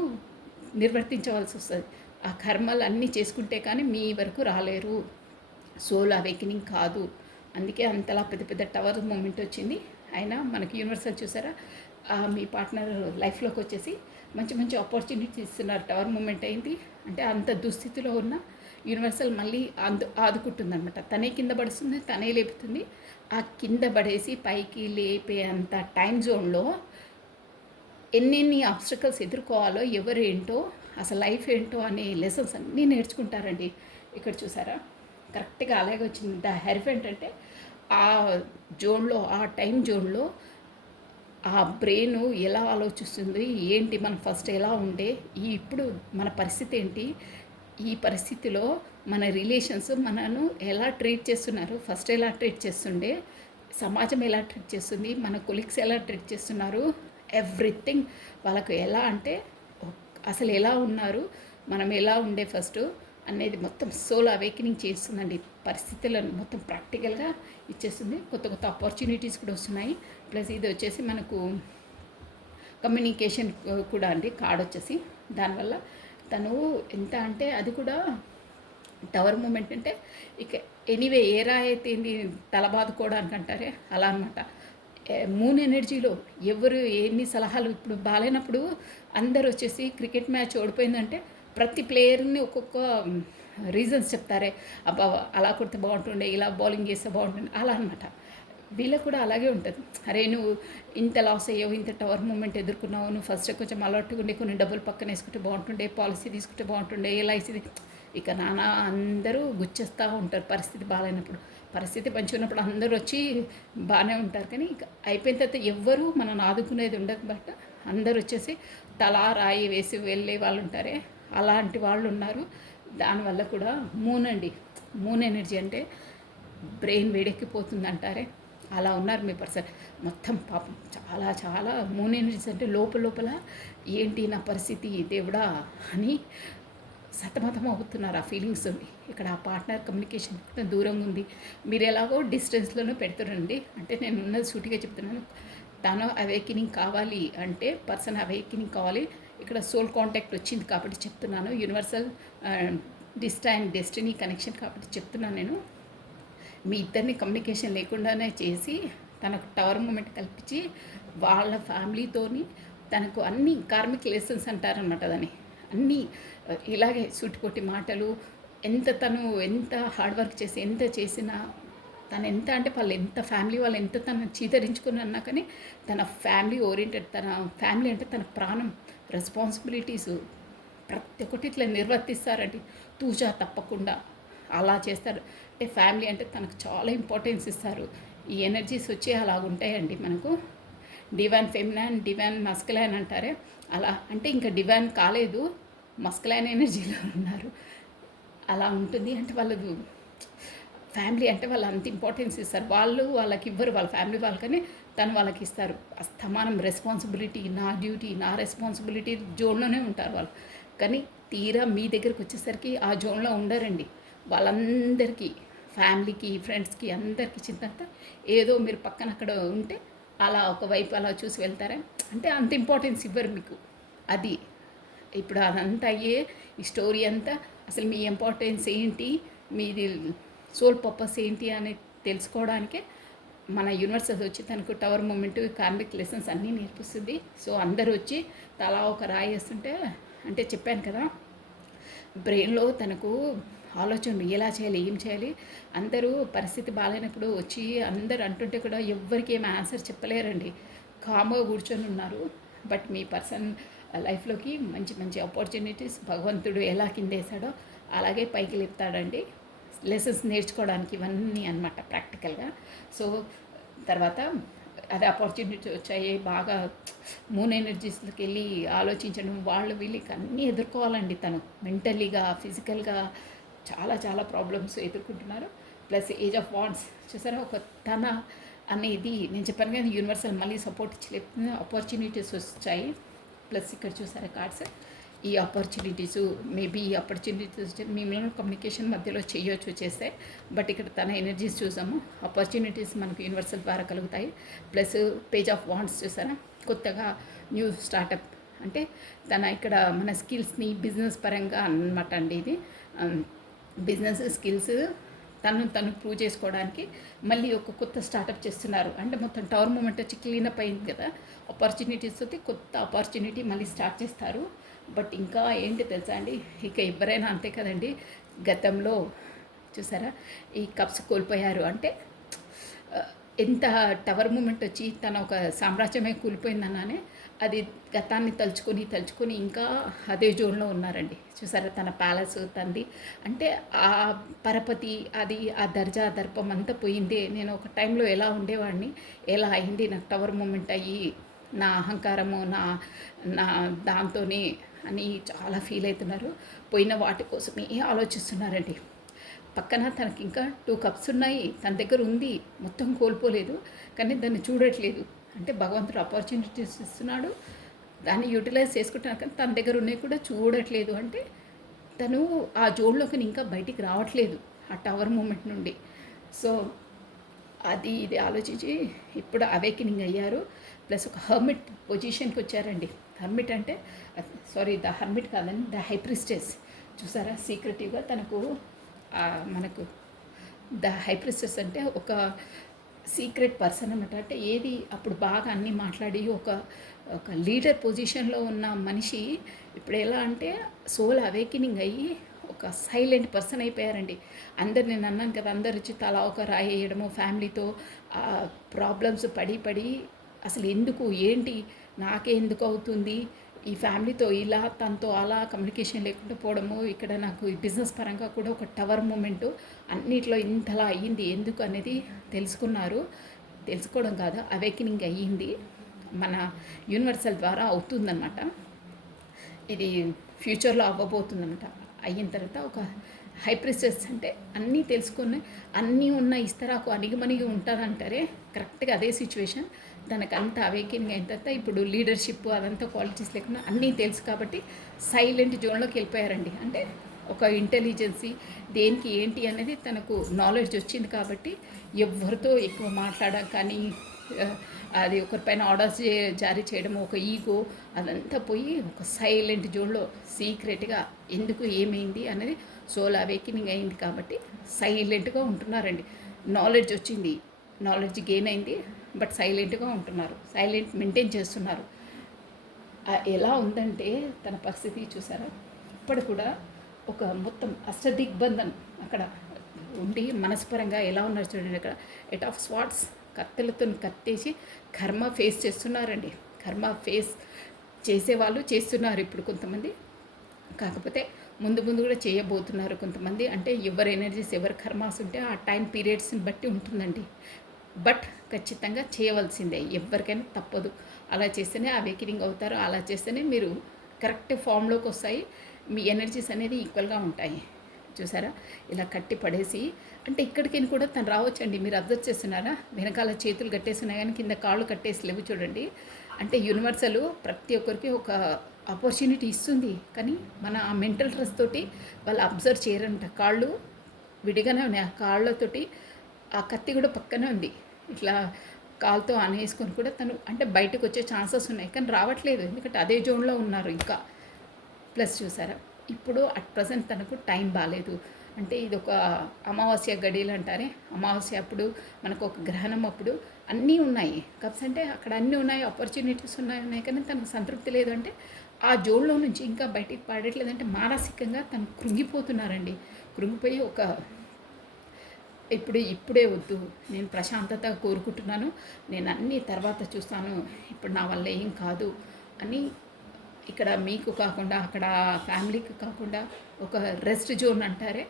నిర్వర్తించవలసి వస్తుంది. ఆ కర్మలు అన్నీ చేసుకుంటే కానీ మీ వరకు రాలేరు, సోల్ అవేకనింగ్ కాదు. అందుకే అంతలా పెద్ద పెద్ద టవర్ మూమెంట్ వచ్చింది. అయినా మనకి యూనివర్సల్ చూసారా, మీ పార్ట్నర్ లైఫ్లోకి వచ్చేసి మంచి మంచి ఆపర్చునిటీస్ ఇస్తున్నారు. టవర్ మూమెంట్ అయింది అంటే అంత దుస్థితిలో ఉన్న యూనివర్సల్ మళ్ళీ ఆదుకుంటుందనమాట. తనే కింద పడుతుంది, తనే లేపుతుంది. ఆ కింద పడేసి పైకి లేపే అంత టైం జోన్లో ఎన్నెన్ని ఆబ్స్టకల్స్ ఎదుర్కోవాలో, ఎవరేంటో, అసలు లైఫ్ ఏంటో అనే లెసన్స్ అన్నీ నేర్చుకుంటారండి. ఇక్కడ చూసారా, కరెక్ట్గా అలాగే వచ్చింది. ద హెర్ఫెంట్ అంటే ఆ జోన్లో, ఆ టైం జోన్లో ఆ బ్రెయిన్ ఎలా ఆలోచిస్తుంది, ఏంటి మనం ఫస్ట్ ఎలా ఉండే, ఇప్పుడు మన పరిస్థితి ఏంటి, ఈ పరిస్థితిలో మన రిలేషన్స్ మనను ఎలా ట్రీట్ చేస్తున్నారు, ఫస్ట్ ఎలా ట్రీట్ చేస్తుండే, సమాజం ఎలా ట్రీట్ చేస్తుంది, మన కొలీగ్స్ ఎలా ట్రీట్ చేస్తున్నారు, ఎవ్రీథింగ్ వాళ్ళకు ఎలా అంటే అసలు ఎలా ఉన్నారు, మనం ఎలా ఉండే ఫస్ట్ అనేది మొత్తం సోల్ అవేకనింగ్ చేస్తుందండి. పరిస్థితులను మొత్తం ప్రాక్టికల్గా ఇచ్చేస్తుంది. కొత్త కొత్త ఆపర్చునిటీస్ కూడా వస్తున్నాయి. ప్లస్ ఇది వచ్చేసి మనకు కమ్యూనికేషన్ కూడా అండి, కార్డ్ వచ్చేసి దానివల్ల తను ఎంత అంటే అది కూడా టవర్ మూమెంట్ అంటే ఇక ఎనీవే ఏ రాయితీ తల బాదుకోవడానికి అంటారే అలా అనమాట. మూన్ ఎనర్జీలో ఎవరు ఎన్ని సలహాలు, ఇప్పుడు బాగాలేనప్పుడు అందరు వచ్చేసి క్రికెట్ మ్యాచ్ ఓడిపోయిందంటే ప్రతి ప్లేయర్ని ఒక్కొక్క రీజన్స్ చెప్తారే, అబ్బా అలా కొడితే బాగుంటుండే, ఇలా బౌలింగ్ చేస్తే బాగుంటుండే, అలా అనమాట. వీళ్ళకు కూడా అలాగే ఉంటుంది. అరే నువ్వు ఇంత లాస్ అయ్యావు, ఇంత టవర్ మూమెంట్ ఎదుర్కొన్నావు, నువ్వు ఫస్ట్ కొంచెం అలర్ట్గా ఉండి కొన్ని డబ్బులు పక్కన వేసుకుంటే బాగుంటుండే, పాలసీ తీసుకుంటే బాగుంటుండే, ఎల్ఐసి ఇక నానా అందరూ గుచ్చేస్తూ ఉంటారు పరిస్థితి బాగాలేనప్పుడు. పరిస్థితి మంచిగా ఉన్నప్పుడు అందరూ వచ్చి బాగానే ఉంటారు, కానీ ఇక అయిపోయిన తర్వాత ఎవ్వరూ మనం ఆదుకునేది ఉండదు. బట్ అందరూ వచ్చేసి తలా రాయి వేసి వెళ్ళే వాళ్ళు ఉంటారే, అలాంటి వాళ్ళు ఉన్నారు. దానివల్ల కూడా మూన్ అండి, మూన్ ఎనర్జీ అంటే బ్రెయిన్ వేడెక్కిపోతుంది అంటారే, అలా ఉన్నారు మీ పర్సన్. మొత్తం పాపం చాలా చాలా మూన్ ఎనర్జీస్ అంటే లోపల లోపల ఏంటి నా పరిస్థితి దేవుడా అని సతమతం అవుతున్నారు. ఆ ఫీలింగ్స్ ఉంది. ఇక్కడ ఆ పార్ట్నర్ కమ్యూనికేషన్ దూరంగా ఉంది. మీరు ఎలాగో డిస్టెన్స్లోనే పెడుతురండి. అంటే నేను ఉన్నది సూటిగా చెప్తున్నాను. తను అవేకినింగ్ కావాలి అంటే పర్సన్ అవేకినింగ్ కావాలి. ఇక్కడ సోల్ కాంటాక్ట్ వచ్చింది కాబట్టి చెప్తున్నాను. యూనివర్సల్ డిస్టైన్ డెస్టినీ కనెక్షన్ కాబట్టి చెప్తున్నాను నేను. మీ ఇద్దరిని కమ్యూనికేషన్ లేకుండానే చేసి తనకు టవర్ మూమెంట్ కల్పించి వాళ్ళ ఫ్యామిలీతోని తనకు అన్ని కార్మిక్ లెసన్స్ అంటారనమాట. దాన్ని అన్నీ ఇలాగే సూటిపోటి మాటలు, తను ఎంత హార్డ్ వర్క్ చేసి ఎంత చేసినా, తను ఎంత అంటే వాళ్ళు ఎంత ఫ్యామిలీ వాళ్ళు ఎంత తను చీదరించుకుని అన్నా కానీ తన ఫ్యామిలీ ఓరియంటెడ్, తన ఫ్యామిలీ అంటే తన ప్రాణం, రెస్పాన్సిబిలిటీసు ప్రతి ఒక్కటి ఇట్లా నిర్వర్తిస్తారండి తూచా తప్పకుండా. అలా చేస్తారు. అంటే ఫ్యామిలీ అంటే తనకు చాలా ఇంపార్టెన్స్ ఇస్తారు. ఈ ఎనర్జీస్ వచ్చి అలా ఉంటాయండి మనకు. డివైన్ ఫెమినైన్, డివైన్ మస్కులైన్ అంటారే, అలా అంటే ఇంకా డివైన్ కాలేదు, మస్కులైన్ ఎనర్జీలో ఉన్నారు. అలా ఉంటుంది. అంటే వాళ్ళది ఫ్యామిలీ అంటే వాళ్ళు అంత ఇంపార్టెన్స్ ఇస్తారు. వాళ్ళకి ఇవ్వరు, వాళ్ళ ఫ్యామిలీ వాళ్ళకని తను వాళ్ళకి ఇస్తారు. అస్తమానం రెస్పాన్సిబిలిటీ, నా డ్యూటీ, నా రెస్పాన్సిబిలిటీ జోన్లోనే ఉంటారు వాళ్ళు. కానీ తీరా మీ దగ్గరికి వచ్చేసరికి ఆ జోన్లో ఉండరండి. వాళ్ళందరికీ, ఫ్యామిలీకి, ఫ్రెండ్స్కి అందరికీ చింతంత ఏదో మీరు పక్కన అక్కడ ఉంటే అలా ఒకవైపు అలా చూసి వెళ్తారా, అంటే అంత ఇంపార్టెన్స్ ఇవ్వరు మీకు. అది ఇప్పుడు అదంతా అయ్యే ఈ స్టోరీ అంతా అసలు మీ ఇంపార్టెన్స్ ఏంటి, మీది సోల్ పర్పస్ ఏంటి అని తెలుసుకోవడానికే మన యూనివర్సల్ వచ్చి తనకు టవర్ మూమెంట్, కార్మిక్ లెసన్స్ అన్నీ నేర్పిస్తుంది. సో అందరూ వచ్చి తలా ఒక రాయి వేస్తుంటే, అంటే చెప్పాను కదా బ్రెయిన్లో తనకు ఆలోచనలు ఎలా చేయాలి, ఏం చేయాలి, అందరూ పరిస్థితి బాగాలేనప్పుడు వచ్చి అందరు అంటుంటే కూడా ఎవ్వరికి ఏం ఆన్సర్ చెప్పలేరండి. కామ్గా కూర్చొని ఉన్నారు. బట్ మీ పర్సన్ లైఫ్లోకి మంచి మంచి ఆపర్చునిటీస్ భగవంతుడు ఎలా కిందేసాడో అలాగే పైకి లేపుతాడండి. లెసన్స్ నేర్చుకోవడానికి ఇవన్నీ అనమాట ప్రాక్టికల్గా. సో తర్వాత అదే ఆపర్చునిటీ వచ్చాయి, బాగా మూన్ ఎనర్జీస్కి వెళ్ళి ఆలోచించడం, వాళ్ళు వీళ్ళకి అన్నీ ఎదుర్కోవాలండి. తను మెంటలీగా, ఫిజికల్గా చాలా చాలా ప్రాబ్లమ్స్ ఎదుర్కొంటున్నారు. ప్లస్ ఏజ్ ఆఫ్ వాండ్స్ చూసారా, ఒక తన అనేది నేను చెప్పాను కదా యూనివర్సల్ మళ్ళీ సపోర్ట్ ఇచ్చి ఆపర్చునిటీస్ వచ్చాయి. ప్లస్ ఇక్కడ చూసారా కార్డ్స్, ఈ ఆపర్చునిటీసు మేబీ ఈ ఆపర్చునిటీస్ మిమ్మల్ని కమ్యూనికేషన్ మధ్యలో చేయొచ్చు చేస్తే, బట్ ఇక్కడ తన ఎనర్జీస్ చూసాము. ఆపర్చునిటీస్ మనకు యూనివర్సల్ ద్వారా కలుగుతాయి. ప్లస్ పేజ్ ఆఫ్ వాండ్స్ చూసారా, కొత్తగా న్యూ స్టార్టప్ అంటే తన ఇక్కడ మన స్కిల్స్ని బిజినెస్ పరంగా అన్నమాట అండి. ఇది బిజినెస్ స్కిల్స్ తను ప్రూవ్ చేసుకోవడానికి మళ్ళీ ఒక కొత్త స్టార్టప్ చేస్తున్నారు. అంటే మొత్తం టవర్ మూమెంట్ వచ్చి క్లీనప్ అయింది కదా, ఆపర్చునిటీస్ తోటి కొత్త ఆపర్చునిటీ మళ్ళీ స్టార్ట్ చేస్తారు. బట్ ఇంకా ఏంటి తెలుసా అండి, ఇక ఎవరైనా అంతే కదండి, గతంలో చూసారా ఈ కప్స్ కోల్పోయారు అంటే ఆ, ఎంత టవర్ మూమెంట్ వచ్చి తన ఒక సామ్రాజ్యమే కూలిపోయిందన్నానే అది గతాన్ని తలుచుకొని ఇంకా అదే జోన్లో ఉన్నారండి. చూసారా తన ప్యాలెస్ తంది అంటే ఆ పరపతి అది ఆ దర్జా దర్పం అంతా పోయిందే. నేను ఒక టైంలో ఎలా ఉండేవాడిని, ఎలా అయింది నాకు టవర్ మూమెంట్ అయ్యి నా అహంకారము నా నా దాంతోనే అని చాలా ఫీల్ అవుతున్నారు. పోయిన వాటి కోసమే ఆలోచిస్తున్నారండి. పక్కన తనకి ఇంకా 2 కప్స్ ఉన్నాయి. తన దగ్గర ఉంది. మొత్తం కోల్పోలేదు. కానీ దాన్ని చూడట్లేదు. అంటే భగవంతుడు ఆపర్చునిటీస్ ఇస్తున్నాడు. దాన్ని యూటిలైజ్ చేసుకుంటున్నాడు. కానీ తన దగ్గర ఉన్నాయి కూడా చూడట్లేదు. అంటే తను ఆ జోన్‌లోకి ఇంకా బయటికి రావట్లేదు. ఆ టవర్ మూమెంట్ నుండి. సో, అది ఇది ఆలోచించి ఇప్పుడు అవేకెనింగ్ అయ్యారు. ప్లస్ ఒక హర్మిట్ పొజిషన్‌కి వచ్చారండి. హర్మిట్ అంటే సారీ ద హర్మిట్ కాదండి. ద హై ప్రీస్టెస్ చూసారా సీక్రెటివ్‌గా తనకు మనకు ద హై ప్రీస్టెస్ అంటే ఒక సీక్రెట్ పర్సన్ అనమాట. అంటే ఏది అప్పుడు బాగా అన్నీ మాట్లాడి ఒక ఒక లీడర్ పొజిషన్లో ఉన్న మనిషి ఇప్పుడు ఎలా అంటే సోల్ అవేకెనింగ్ అయ్యి ఒక సైలెంట్ పర్సన్ అయిపోయారండి. అందరు నేను అన్నాను కదా, అందరు వచ్చి తలా ఒక రాయి వేయడము ఫ్యామిలీతో ప్రాబ్లమ్స్ పడి అసలు ఎందుకు ఏంటి నాకే ఎందుకు అవుతుంది ఈ ఫ్యామిలీతో ఇలా తనతో అలా కమ్యూనికేషన్ లేకుండా పోవడము, ఇక్కడ నాకు ఈ బిజినెస్ పరంగా కూడా ఒక టవర్ మూమెంటు అన్నిట్లో ఇంతలా అయ్యింది ఎందుకు అనేది తెలుసుకున్నారు. తెలుసుకోవడం కాదు అవేకెనింగ్ అయ్యింది. మన యూనివర్సల్ ద్వారా అవుతుందన్నమాట. ఇది ఫ్యూచర్లో అవ్వబోతుందన్నమాట. అయిన తర్వాత ఒక హై ప్రిస్టెస్ అంటే అన్నీ తెలుసుకొని అన్నీ ఉన్న ఇస్తరాకు అణిగిమణిగి ఉంటారంటారే కరెక్ట్గా అదే సిచ్యువేషన్. తనకు అంత అవేకెనింగ్ అయిన తర్వాత ఇప్పుడు లీడర్షిప్ అదంతా క్వాలిటీస్ లేకుండా అన్నీ తెలుసు కాబట్టి సైలెంట్ జోన్లోకి వెళ్ళిపోయారండి. అంటే ఒక ఇంటెలిజెన్సీ దేనికి ఏంటి అనేది తనకు నాలెడ్జ్ వచ్చింది కాబట్టి ఎవరితో ఎక్కువ మాట్లాడడం కానీ అది ఒకరిపైన ఆర్డర్స్ జారీ చేయడం ఒక ఈగో అదంతా పోయి ఒక సైలెంట్ జోన్లో సీక్రెట్గా ఎందుకు ఏమైంది అనేది సోల్ అవేకెనింగ్ అయింది కాబట్టి సైలెంట్గా ఉంటున్నారండి. నాలెడ్జ్ వచ్చింది, నాలెడ్జ్ గెయిన్ అయింది, బట్ సైలెంట్గా ఉంటున్నారు, సైలెంట్ మెయింటైన్ చేస్తున్నారు. ఎలా ఉందంటే తన పరిస్థితి చూసారా, ఇప్పుడు కూడా ఒక మొత్తం అష్టదిగ్బంధన్ అక్కడ ఉండి మనస్పరంగా ఎలా ఉన్నారు చూడండి. అక్కడ ఎట్ ఆఫ్ స్వాట్స్ కత్తెలతో కత్తేసి కర్మ ఫేస్ చేస్తున్నారండి. కర్మ ఫేస్ చేసేవాళ్ళు చేస్తున్నారు ఇప్పుడు కొంతమంది, కాకపోతే ముందు కూడా చేయబోతున్నారు కొంతమంది. అంటే ఎవరి ఎనర్జీస్ ఎవరి కర్మాస్ ఉంటే ఆ టైం పీరియడ్స్ని బట్టి ఉంటుందండి. బట్ ఖచ్చితంగా చేయవలసిందే, ఎవరికైనా తప్పదు. అలా చేస్తేనే అవేకెనింగ్ అవుతారు. అలా చేస్తేనే మీరు కరెక్ట్ ఫామ్లోకి వస్తాయి. మీ ఎనర్జీస్ అనేది ఈక్వల్గా ఉంటాయి. చూసారా ఇలా కట్టి పడేసి అంటే ఇక్కడికి కూడా తను రావచ్చండి. మీరు అబ్జర్వ్ చేస్తున్నారా, వెనకాల చేతులు కట్టేస్తున్నాయి కానీ కింద కాళ్ళు కట్టేసి లేవు చూడండి. అంటే యూనివర్సల్ ప్రతి ఒక్కరికి ఒక ఆపర్చునిటీ ఇస్తుంది. కానీ మన ఆ మెంటల్ స్ట్రెస్ తోటి వాళ్ళు అబ్జర్వ్ చేయరంట. కాళ్ళు విడిగానే ఉన్నాయి, ఆ కాళ్ళతోటి ఆ కత్తి కూడా పక్కనే ఉంది. ఇట్లా కాలుతో అనేసుకొని కూడా తను అంటే బయటకు వచ్చే ఛాన్సెస్ ఉన్నాయి కానీ రావట్లేదు, ఎందుకంటే అదే జోన్లో ఉన్నారు ఇంకా. ప్లస్ చూసారా ఇప్పుడు అట్ ప్రజెంట్ తనకు టైం బాగాలేదు. అంటే ఇది ఒక అమావాస్య గడియలు అంటారే, అమావాస్య అప్పుడు మనకు ఒక గ్రహణం అప్పుడు అన్నీ ఉన్నాయి కప్స్, అంటే అక్కడ అన్నీ ఉన్నాయి, ఆపర్చునిటీస్ ఉన్నాయి కానీ తనకు సంతృప్తి లేదు. అంటే ఆ జోన్లో నుంచి ఇంకా బయటికి పడట్లేదు. అంటే మానసికంగా తను కృంగిపోతున్నారండి. కృంగిపోయి ఒక ఇప్పుడే వద్దు, నేను ప్రశాంతత కోరుకుంటున్నాను, నేను అన్నీ తర్వాత చూస్తాను, ఇప్పుడు నా వల్ల ఏం కాదు అని ఇక్కడ మీకు కాకుండా అక్కడ ఫ్యామిలీకి కాకుండా ఒక రెస్ట్ జోన్ అంటారే,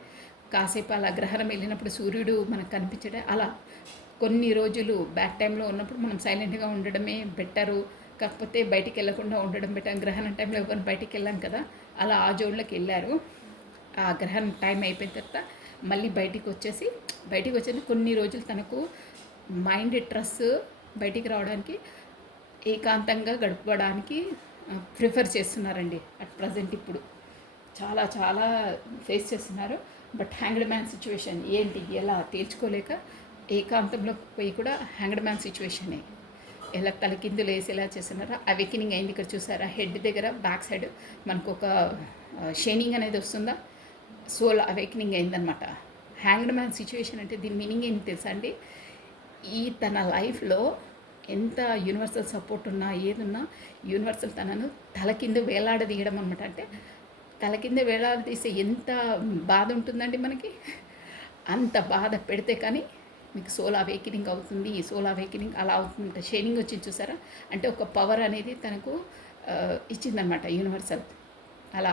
కాసేపు అలా గ్రహణం వెళ్ళినప్పుడు సూర్యుడు మనకు కనిపించడే అలా కొన్ని రోజులు బ్యాక్ టైంలో ఉన్నప్పుడు మనం సైలెంట్గా ఉండడమే బెటరు. కాకపోతే బయటికి వెళ్ళకుండా ఉండడం బెటర్. గ్రహణం టైంలో ఎవరిని బయటికి వెళ్ళాం కదా, అలా ఆ జోన్లోకి వెళ్ళారు. ఆ గ్రహణం టైం అయిపోయిన తర్వాత మళ్ళీ బయటికి వచ్చేసి కొన్ని రోజులు తనకు మైండ్ స్ట్రెస్ బయటికి రావడానికి ఏకాంతంగా గడపడానికి ప్రిఫర్ చేస్తున్నారండి. అట్ ప్రజెంట్ ఇప్పుడు చాలా చాలా ఫేస్ చేస్తున్నారు. బట్ హ్యాంగ్డ్ మ్యాన్ సిచ్యువేషన్ ఏంటి ఎలా తేల్చుకోలేక ఏకాంతంలో పోయి కూడా హ్యాంగ్డ్ మ్యాన్ సిచ్యువేషనే. ఎలా తలకిందులు వేసి ఎలా చేస్తున్నారో అవేకెనింగ్ అయింది. ఇక్కడ చూసారా హెడ్ దగ్గర బ్యాక్ సైడ్ మనకు ఒక షైనింగ్ అనేది వస్తుందా, సోల్ అవేకెనింగ్ అయిందనమాట. హ్యాంగ్డ్ మ్యాన్ సిచ్యువేషన్ అంటే దీని మీనింగ్ ఏంటి తెలుసా అండి, ఈ తన లైఫ్లో ఎంత యూనివర్సల్ సపోర్ట్ ఉన్నా ఏదున్నా యూనివర్సల్ తనను తల కింద వేలాడదీయడం అనమాట. అంటే తల కింద వేలాడదీస్తే ఎంత బాధ ఉంటుందండి మనకి. అంత బాధ పెడితే కానీ మీకు సోల్ అవేకెనింగ్ అవుతుంది. ఈ సోల్ అవేకెనింగ్ అలా అవుతుంది. షైనింగ్ వచ్చింది చూసారా, అంటే ఒక పవర్ అనేది తనకు ఇచ్చిందనమాట యూనివర్సల్. అలా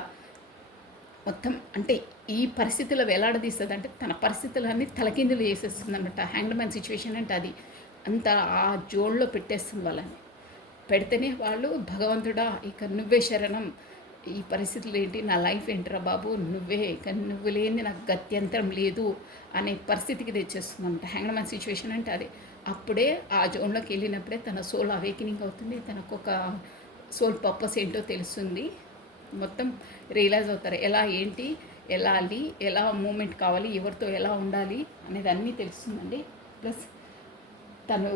మొత్తం అంటే ఈ పరిస్థితిలో వేలాడదీస్తుంది, అంటే తన పరిస్థితులన్నీ తలకిందులు చేసేస్తుంది అనమాట. హ్యాంగ్డ్ మ్యాన్ సిచ్యువేషన్ అంటే అది అంత ఆ జోళ్ళలో పెట్టేస్తుంది వాళ్ళని. పెడితేనే వాళ్ళు భగవంతుడా ఇక నువ్వే శరణం, ఈ పరిస్థితులు ఏంటి, నా లైఫ్ ఏంటిరా బాబు, నువ్వే, కానీ నువ్వు లేని నాకు గత్యంతరం లేదు అనే పరిస్థితికి తెచ్చేస్తుంది అనమాట. హ్యాంగ్డ్ మ్యాన్ సిచ్యువేషన్ అంటే అదే. అప్పుడే ఆ జోన్లోకి వెళ్ళినప్పుడే తన సోల్ అవేకెనింగ్ అవుతుంది, తనకు ఒక సోల్ పర్పస్ ఏంటో తెలుస్తుంది. మొత్తం రియలైజ్ అవుతారు ఎలా ఏంటి, ఎలా ఎలా మూమెంట్ కావాలి, ఎవరితో ఎలా ఉండాలి అనేది అన్నీ తెలుస్తుందండి. ప్లస్ తను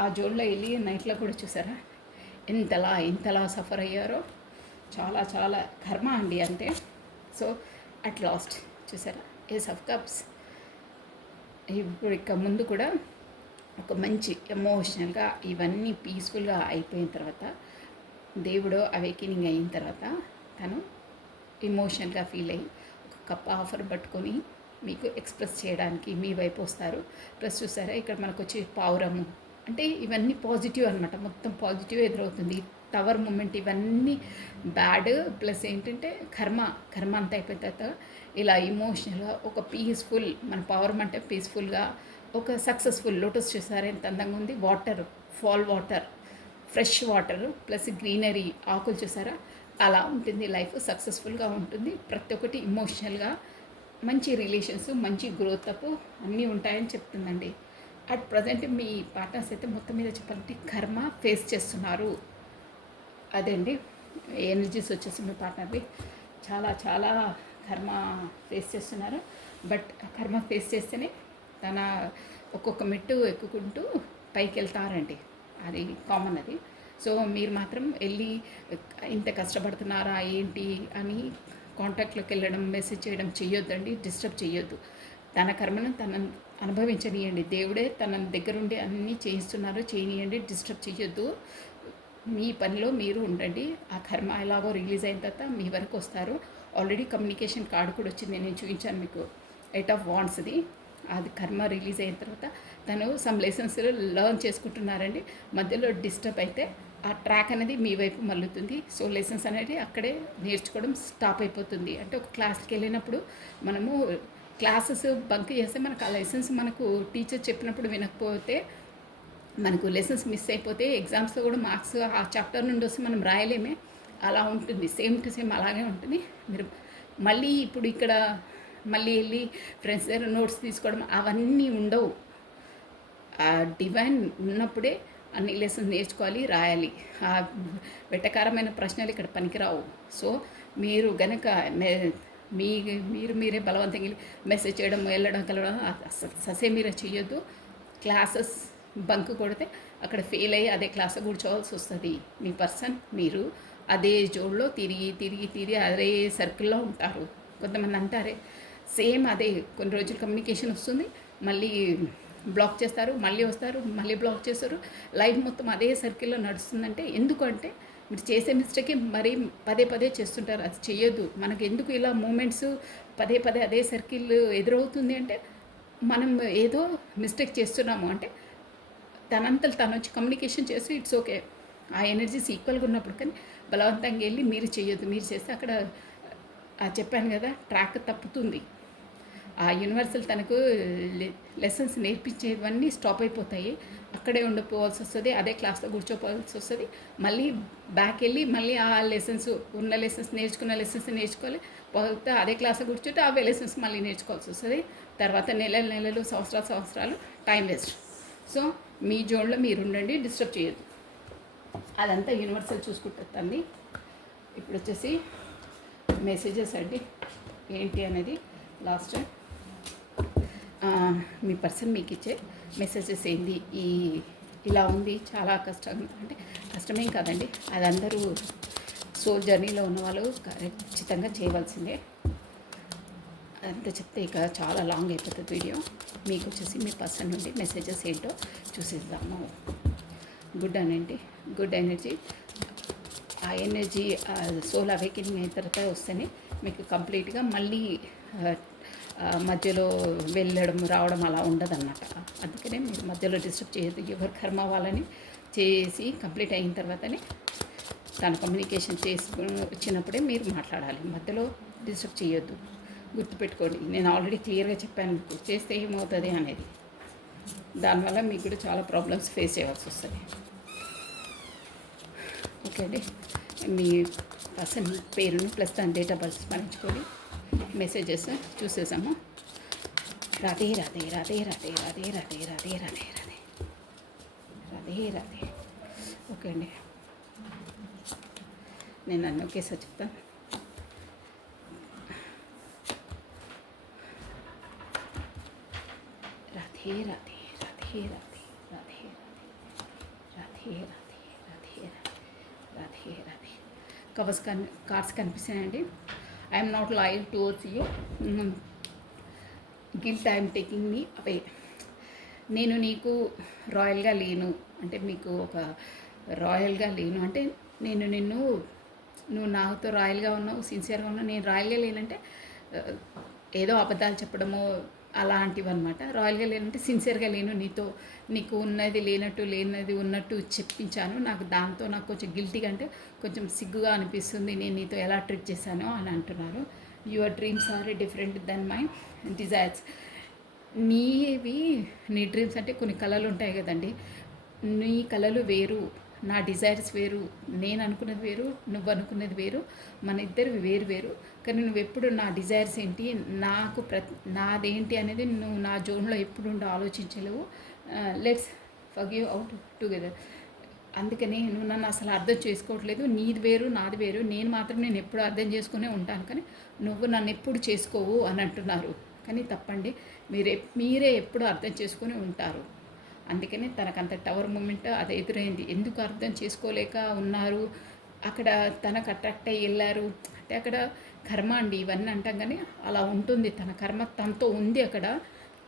ఆ జోన్లో వెళ్ళి నైట్లో కూడా చూసారా ఇంతలా సఫర్ అయ్యారో. చాలా చాలా కర్మ అండి అంటే. సో అట్ లాస్ట్ చూసారా ఏస్ ఆఫ్ కప్స్. ఇప్పుడు ఇక ముందు కూడా ఒక మంచి ఎమోషనల్గా ఇవన్నీ పీస్ఫుల్గా అయిపోయిన తర్వాత, దేవుడు అవేకెనింగ్ అయిన తర్వాత తను ఎమోషనల్గా ఫీల్ అయ్యి ఒక కప్ ఆఫర్ పట్టుకొని మీకు ఎక్స్ప్రెస్ చేయడానికి మీ వైపు వస్తారు. ప్లస్ చూసారా ఇక్కడ మనకు వచ్చి పావురము అంటే ఇవన్నీ పాజిటివ్ అనమాట. మొత్తం పాజిటివ్ ఎదురవుతుంది. టవర్ మూమెంట్ ఇవన్నీ బ్యాడ్, ప్లస్ ఏంటంటే కర్మ అంతా అయిపోయిన తర్వాత ఇలా ఇమోషనల్గా ఒక పీస్ఫుల్, మన పవర్ అంటే పీస్ఫుల్గా ఒక సక్సెస్ఫుల్ లోటస్ చూసారా ఎంత అందంగా ఉంది. Water, fall water, fresh water plus greenery ఆకులు చూసారా, అలా ఉంటుంది లైఫ్. సక్సెస్ఫుల్గా ఉంటుంది. ప్రతి ఒక్కటి ఇమోషనల్గా మంచి రిలేషన్స్, మంచి గ్రోత్ అప్ అన్నీ ఉంటాయని చెప్తుందండి. అట్ ప్రజెంట్ మీ పార్ట్నర్స్ అయితే మొత్తం మీద చెప్పాలంటే కర్మ ఫేస్ చేస్తున్నారు. అదే అండి ఎనర్జీస్ వచ్చేసి మీ పార్ట్నర్వి చాలా చాలా కర్మ ఫేస్ చేస్తున్నారు. బట్ కర్మ ఫేస్ చేస్తేనే తన ఒక్కొక్క మెట్టు ఎక్కుకుంటూ పైకి వెళ్తారండి. అది కామన్ అది. సో మీరు మాత్రం వెళ్ళి ఇంత కష్టపడుతున్నారా ఏంటి అని కాంటాక్ట్లోకి వెళ్ళడం, మెసేజ్ చేయడం చెయ్యొద్దండి. డిస్టర్బ్ చెయ్యొద్దు. తన కర్మను తనను అనుభవించనియండి. దేవుడే తన దగ్గరుండి అన్నీ చేయిస్తున్నారు, చేయనియండి. డిస్టర్బ్ చెయ్యొద్దు. మీ పనిలో మీరు ఉండండి. ఆ కర్మ ఎలాగో రిలీజ్ అయిన తర్వాత మీ వరకు వస్తారు. ఆల్రెడీ కమ్యూనికేషన్ కార్డు కూడా వచ్చింది, నేను చూపించాను మీకు, 8 ఆఫ్ వాండ్స్ది. అది కర్మ రిలీజ్ అయిన తర్వాత తను సమ్ లెసన్స్ లర్న్ చేసుకుంటున్నారండి. మధ్యలో డిస్టర్బ్ అయితే ఆ ట్రాక్ అనేది మీ వైపు మల్లుతుంది. సో లెసన్స్ అనేది అక్కడే నేర్చుకోవడం స్టాప్ అయిపోతుంది. అంటే ఒక క్లాస్కి వెళ్ళినప్పుడు మనము క్లాసెస్ బంక్ చేస్తే మనకు ఆ లెసన్స్ మనకు టీచర్ చెప్పినప్పుడు వినకపోతే మనకు లెసన్స్ మిస్ అయిపోతే ఎగ్జామ్స్లో కూడా మార్క్స్ ఆ చాప్టర్ నుండి వస్తే మనం రాయలేమే. అలా ఉంటుంది. సేమ్ టు సేమ్ అలాగే ఉంటుంది. మీరు మళ్ళీ ఇప్పుడు ఇక్కడ మళ్ళీ వెళ్ళి ఫ్రెండ్స్ దగ్గర నోట్స్ తీసుకోవడం అవన్నీ ఉండవు. ఆ డివైన్ ఉన్నప్పుడే అన్ని లెసన్స్ నేర్చుకోవాలి, రాయాలి. ఆ వెటకారమైన ప్రశ్నలు ఇక్కడ పనికిరావు. సో మీరు గనక మీరే బలవంతంగా మెసేజ్ చేయడం, వెళ్ళడం, కలవడం ససే మీరే చేయొద్దు. క్లాసెస్ బంక్ కొడితే అక్కడ ఫెయిల్ అయ్యి అదే క్లాస్ కూర్చోవాల్సి వస్తుంది. మీ పర్సన్ మీరు అదే జోడ్లో తిరిగి అదే సర్కిల్లో ఉంటారు. కొంతమంది అంటారే సేమ్ అదే కొన్ని రోజులు కమ్యూనికేషన్ వస్తుంది, మళ్ళీ బ్లాక్ చేస్తారు, మళ్ళీ వస్తారు, మళ్ళీ బ్లాక్ చేస్తారు. లైఫ్ మొత్తం అదే సర్కిల్లో నడుస్తుందంటే ఎందుకంటే మీరు చేసే మిస్టేకే మరీ పదే చేస్తుంటారు. అది చేయొద్దు. మనకు ఎందుకు ఇలా మూమెంట్స్ పదే అదే సర్కిల్ ఎదురవుతుంది అంటే మనం ఏదో మిస్టేక్ చేస్తున్నాము. అంటే తనంతలు తను వచ్చి కమ్యూనికేషన్ చేసి ఇట్స్ ఓకే, ఆ ఎనర్జీస్ ఈక్వల్గా ఉన్నప్పుడు, కానీ బలవంతంగా వెళ్ళి మీరు చేయొద్దు. మీరు చేస్తే అక్కడ చెప్పాను కదా ట్రాక్ తప్పుతుంది. ఆ యూనివర్సల్ తనకు లెసన్స్ నేర్పించేవన్నీ స్టాప్ అయిపోతాయి. అక్కడే ఉండిపోవాల్సి వస్తుంది, అదే క్లాస్లో కూర్చోపోవాల్సి వస్తుంది. మళ్ళీ బ్యాక్ వెళ్ళి మళ్ళీ ఆ లెసన్స్ ఉన్న లెసన్స్ నేర్చుకున్న లెసన్స్ నేర్చుకోవాలి. పోతే అదే క్లాస్లో కూర్చుంటే అవే లెసన్స్ మళ్ళీ నేర్చుకోవాల్సి వస్తుంది. తర్వాత నెలలు సంవత్సరాలు టైం వేస్ట్. సో మీ జోన్లో మీరు ఉండండి, డిస్టర్బ్ చేయొద్దు. అదంతా యూనివర్సల్ చూసుకుంటుంది. ఇప్పుడు వచ్చేసి మెసేజెస్ అండి ఏంటి అనేది లాస్ట్ మీ పర్సన్ మీకు ఇచ్చే మెసేజెస్ ఏంది. ఇలా ఉంది, చాలా కష్టం అంటే కష్టమేం కాదండి, అది అందరూ సోల్ జర్నీలో ఉన్న వాళ్ళు ఖచ్చితంగా చేయవలసిందే. అంత చెప్తే ఇక చాలా లాంగ్ అయిపోతుంది వీడియో. మీకు వచ్చేసి మీ పర్సన్ నుండి మెసేజెస్ ఏంటో చూసిద్దాము. Good energy. ఆ ఎనర్జీ సోల్ అవేకెనింగ్ అయిన తర్వాత వస్తేనే మీకు కంప్లీట్గా మళ్ళీ మధ్యలో వెళ్ళడం రావడం అలా ఉండదన్నమాట. అందుకనే మీరు మధ్యలో డిస్టర్బ్ చేయొద్దు. ఎవరి కర్మ వాళ్ళని చేసి కంప్లీట్ అయిన తర్వాతనే తను కమ్యూనికేషన్ చేసుకుని వచ్చినప్పుడే మీరు మాట్లాడాలి. మధ్యలో డిస్టర్బ్ చేయొద్దు. గుర్తుపెట్టుకోండి, నేను ఆల్రెడీ క్లియర్గా చెప్పాను మీకు చేస్తే ఏమవుతుంది అనేది. దానివల్ల మీకు కూడా చాలా ప్రాబ్లమ్స్ ఫేస్ చేయాల్సి వస్తుంది. ఓకే అండి, మీ పర్సన్ పేరును ప్లస్ దాని డేట్ ఆఫ్ బర్త్ స్మరించుకొని మెసేజెస్ చూసేసాము. రాధే రాధే రాధే రాధే రాధే రాధే రాధే రాధే రాధే రాధే రాధే. ఓకే అండి, నేను అన్నీ ఒకేసారి చెప్తాను. రాధే రాధే రాధే రాధే రాధే రాధే రాధే రాధే రాధే రాధే. కార్డ్స్ కనిపిస్తున్నాయండి. I'm not loyal towards you, guilt I'm taking me away. నేను నీకు రాయల్గా లేను అంటే, మీకు ఒక రాయల్గా లేను అంటే, నేను నువ్వు నాతో రాయల్గా ఉన్నావు, సిన్సియర్గా ఉన్నావు. నేను రాయల్గా లేనంటే ఏదో అబద్ధాలు చెప్పడమో అలాంటివి అనమాట. రాయల్గా లేనంటే సిన్సియర్గా లేను, నీకు ఉన్నది లేనది ఉన్నట్టు చెప్పించాను. నాకు కొంచెం గిల్టీగా అంటే కొంచెం సిగ్గుగా అనిపిస్తుంది, నేను నీతో ఎలా ట్రీట్ చేశానో అని అంటున్నారు. Your dreams are different than my desires. నీ డ్రీమ్స్ అంటే కొన్ని కళలు ఉంటాయి కదండి. నీ కళలు వేరు, నా డిజైర్స్ వేరు. నేను అనుకున్నది వేరు, నువ్వు అనుకున్నది వేరు, మన ఇద్దరివి వేరు. కానీ నువ్వు ఎప్పుడు నా డిజైర్స్ ఏంటి, నాదేంటి అనేది నువ్వు నా జోన్లో ఎప్పుడు ఆలోచించలేవు. Let's forgive out together. అందుకని నువ్వు నన్ను అసలు అర్థం చేసుకోవట్లేదు. నీది వేరు, నాది వేరు. నేను ఎప్పుడు అర్థం చేసుకునే ఉంటాను, కానీ నువ్వు నన్ను ఎప్పుడు చేసుకోవు అని అంటున్నారు. కానీ తప్పండి, మీరే ఎప్పుడు అర్థం చేసుకుని ఉంటారు. అందుకని తనకంత టవర్ మూమెంట్ అది ఎదురైంది. ఎందుకు అర్థం చేసుకోలేక ఉన్నారు, అక్కడ తనకు అట్రాక్ట్ అయ్యి వెళ్ళారు అంటే అక్కడ కర్మ అండి. ఇవన్నీ అంటాం కానీ అలా ఉంటుంది. తన కర్మ తనతో ఉంది. అక్కడ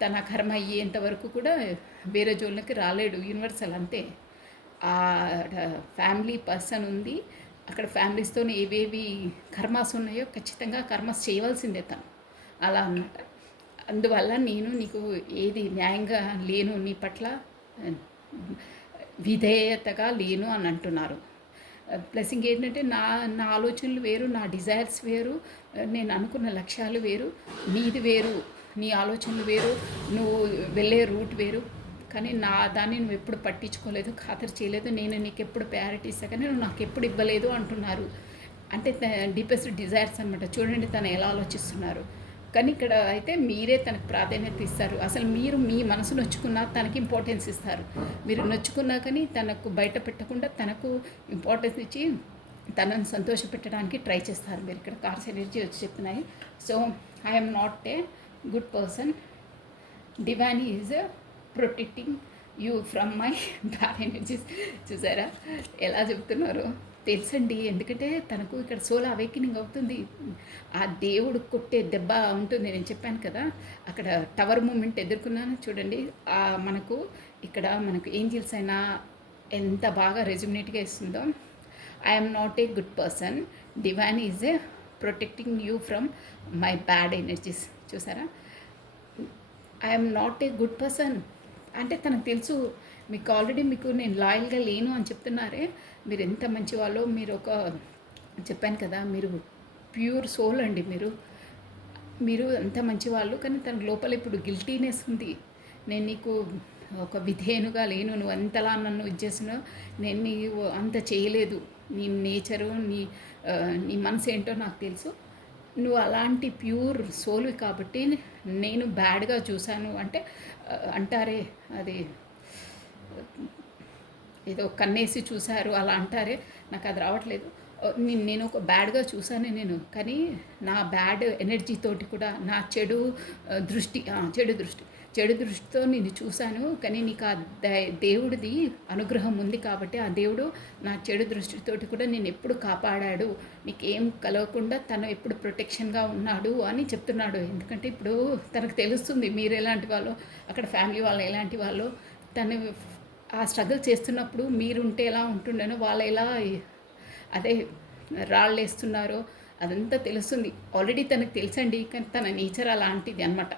తన కర్మ అయ్యేంత వరకు కూడా వేరే జోన్లకి రాలేడు. యూనివర్సల్ అంతే. ఆ ఫ్యామిలీ పర్సన్ ఉంది అక్కడ. ఫ్యామిలీస్తో ఏవేవి కర్మాస్ ఉన్నాయో ఖచ్చితంగా కర్మాస్ చేయవలసిందే తను, అలా అన్నమాట. అందువల్ల నేను నీకు ఏది న్యాయంగా లేను, నీ పట్ల విధేయతగా లేను అని అంటున్నారు. ప్లస్ ఇంకేంటంటే నా ఆలోచనలు వేరు, నా డిజైర్స్ వేరు, నేను అనుకున్న లక్ష్యాలు వేరు, నీది వేరు, నీ ఆలోచనలు వేరు, నువ్వు వెళ్ళే రూట్ వేరు. కానీ దాన్ని నువ్వు ఎప్పుడు పట్టించుకోలేదు, ఖాతరు చేయలేదు. నేను నీకు ఎప్పుడు ప్రయారిటీ ఇస్తా కానీ నువ్వు నాకు ఎప్పుడు ఇవ్వలేదు అంటున్నారు. అంటే డీపెస్ట్ డిజైర్స్ అనమాట. చూడండి తను ఎలా ఆలోచిస్తున్నారు. కానీ ఇక్కడ అయితే మీరే తనకు ప్రాధాన్యత ఇస్తారు. అసలు మీరు మీ మనసు నొచ్చుకున్నా తనకి ఇంపార్టెన్స్ ఇస్తారు. మీరు నొచ్చుకున్నా కానీ తనకు బయట పెట్టకుండా తనకు ఇంపార్టెన్స్ ఇచ్చి తనను సంతోషపెట్టడానికి ట్రై చేస్తారు. మీరు ఇక్కడ కార్స్ ఎనర్జీ వచ్చి చెప్తున్నాయి. So I'm not a good person, divine is protecting you from my bad energies. చూసారా ఎలా చెప్తున్నారు? తెలుసండి, ఎందుకంటే తనకు ఇక్కడ సోల్ అవేకినింగ్ అవుతుంది. ఆ దేవుడు కొట్టే దెబ్బ ఉంటుంది. నేను చెప్పాను కదా, అక్కడ టవర్ మూమెంట్ ఎదుర్కొన్నాను చూడండి. మనకు ఏంజిల్స్ అయినా ఎంత బాగా రెజ్యుమినేట్గా ఇస్తుందో. I'm not a good person, divine is a protecting you from my bad energies. చూసారా, I'm not a good person అంటే తనకు తెలుసు. మీకు నేను లాయల్గా లేను అని చెప్తున్నారే, మీరు ఎంత మంచి వాళ్ళో. మీరు చెప్పాను కదా, మీరు ప్యూర్ సోల్ అండి. మీరు అంత మంచి వాళ్ళు. కానీ తన లోపల ఇప్పుడు గిల్టీనెస్ ఉంది. నేను నీకు ఒక విధేయునుగా లేను, నువ్వు అంతలా నన్ను ఇచ్చేసినావు, నేను నీవు అంత చేయలేదు. నీ నేచరు, నీ మనసు ఏంటో నాకు తెలుసు. నువ్వు అలాంటి ప్యూర్ సోల్వి కాబట్టి నేను బ్యాడ్గా చూశాను అంటే అంటారే, అది ఏదో కన్నేసి చూశారు అలా అంటారే, నాకు అది రావట్లేదు. నేను ఒక బ్యాడ్గా చూశాను నేను. కానీ నా బ్యాడ్ ఎనర్జీతోటి కూడా నా చెడు దృష్టితో నేను చూశాను. కానీ నీకు ఆ దేవుడిది అనుగ్రహం ఉంది కాబట్టి ఆ దేవుడు నా చెడు దృష్టితోటి కూడా నేను ఎప్పుడు కాపాడాడు, నీకేం కలవకుండా తను ఎప్పుడు ప్రొటెక్షన్గా ఉన్నాడు అని చెప్తున్నాడు. ఎందుకంటే ఇప్పుడు తనకు తెలుస్తుంది మీరు ఎలాంటి వాళ్ళో, అక్కడ ఫ్యామిలీ వాళ్ళు ఎలాంటి వాళ్ళో. తను ఆ స్ట్రగుల్ చేస్తున్నప్పుడు మీరుంటే ఎలా ఉంటుండేనో, వాళ్ళు ఎలా అదే రాళ్ళు వేస్తున్నారో అదంతా తెలుస్తుంది. ఆల్రెడీ తనకు తెలుసండి, కానీ తన నేచర్ అలాంటిది అనమాట.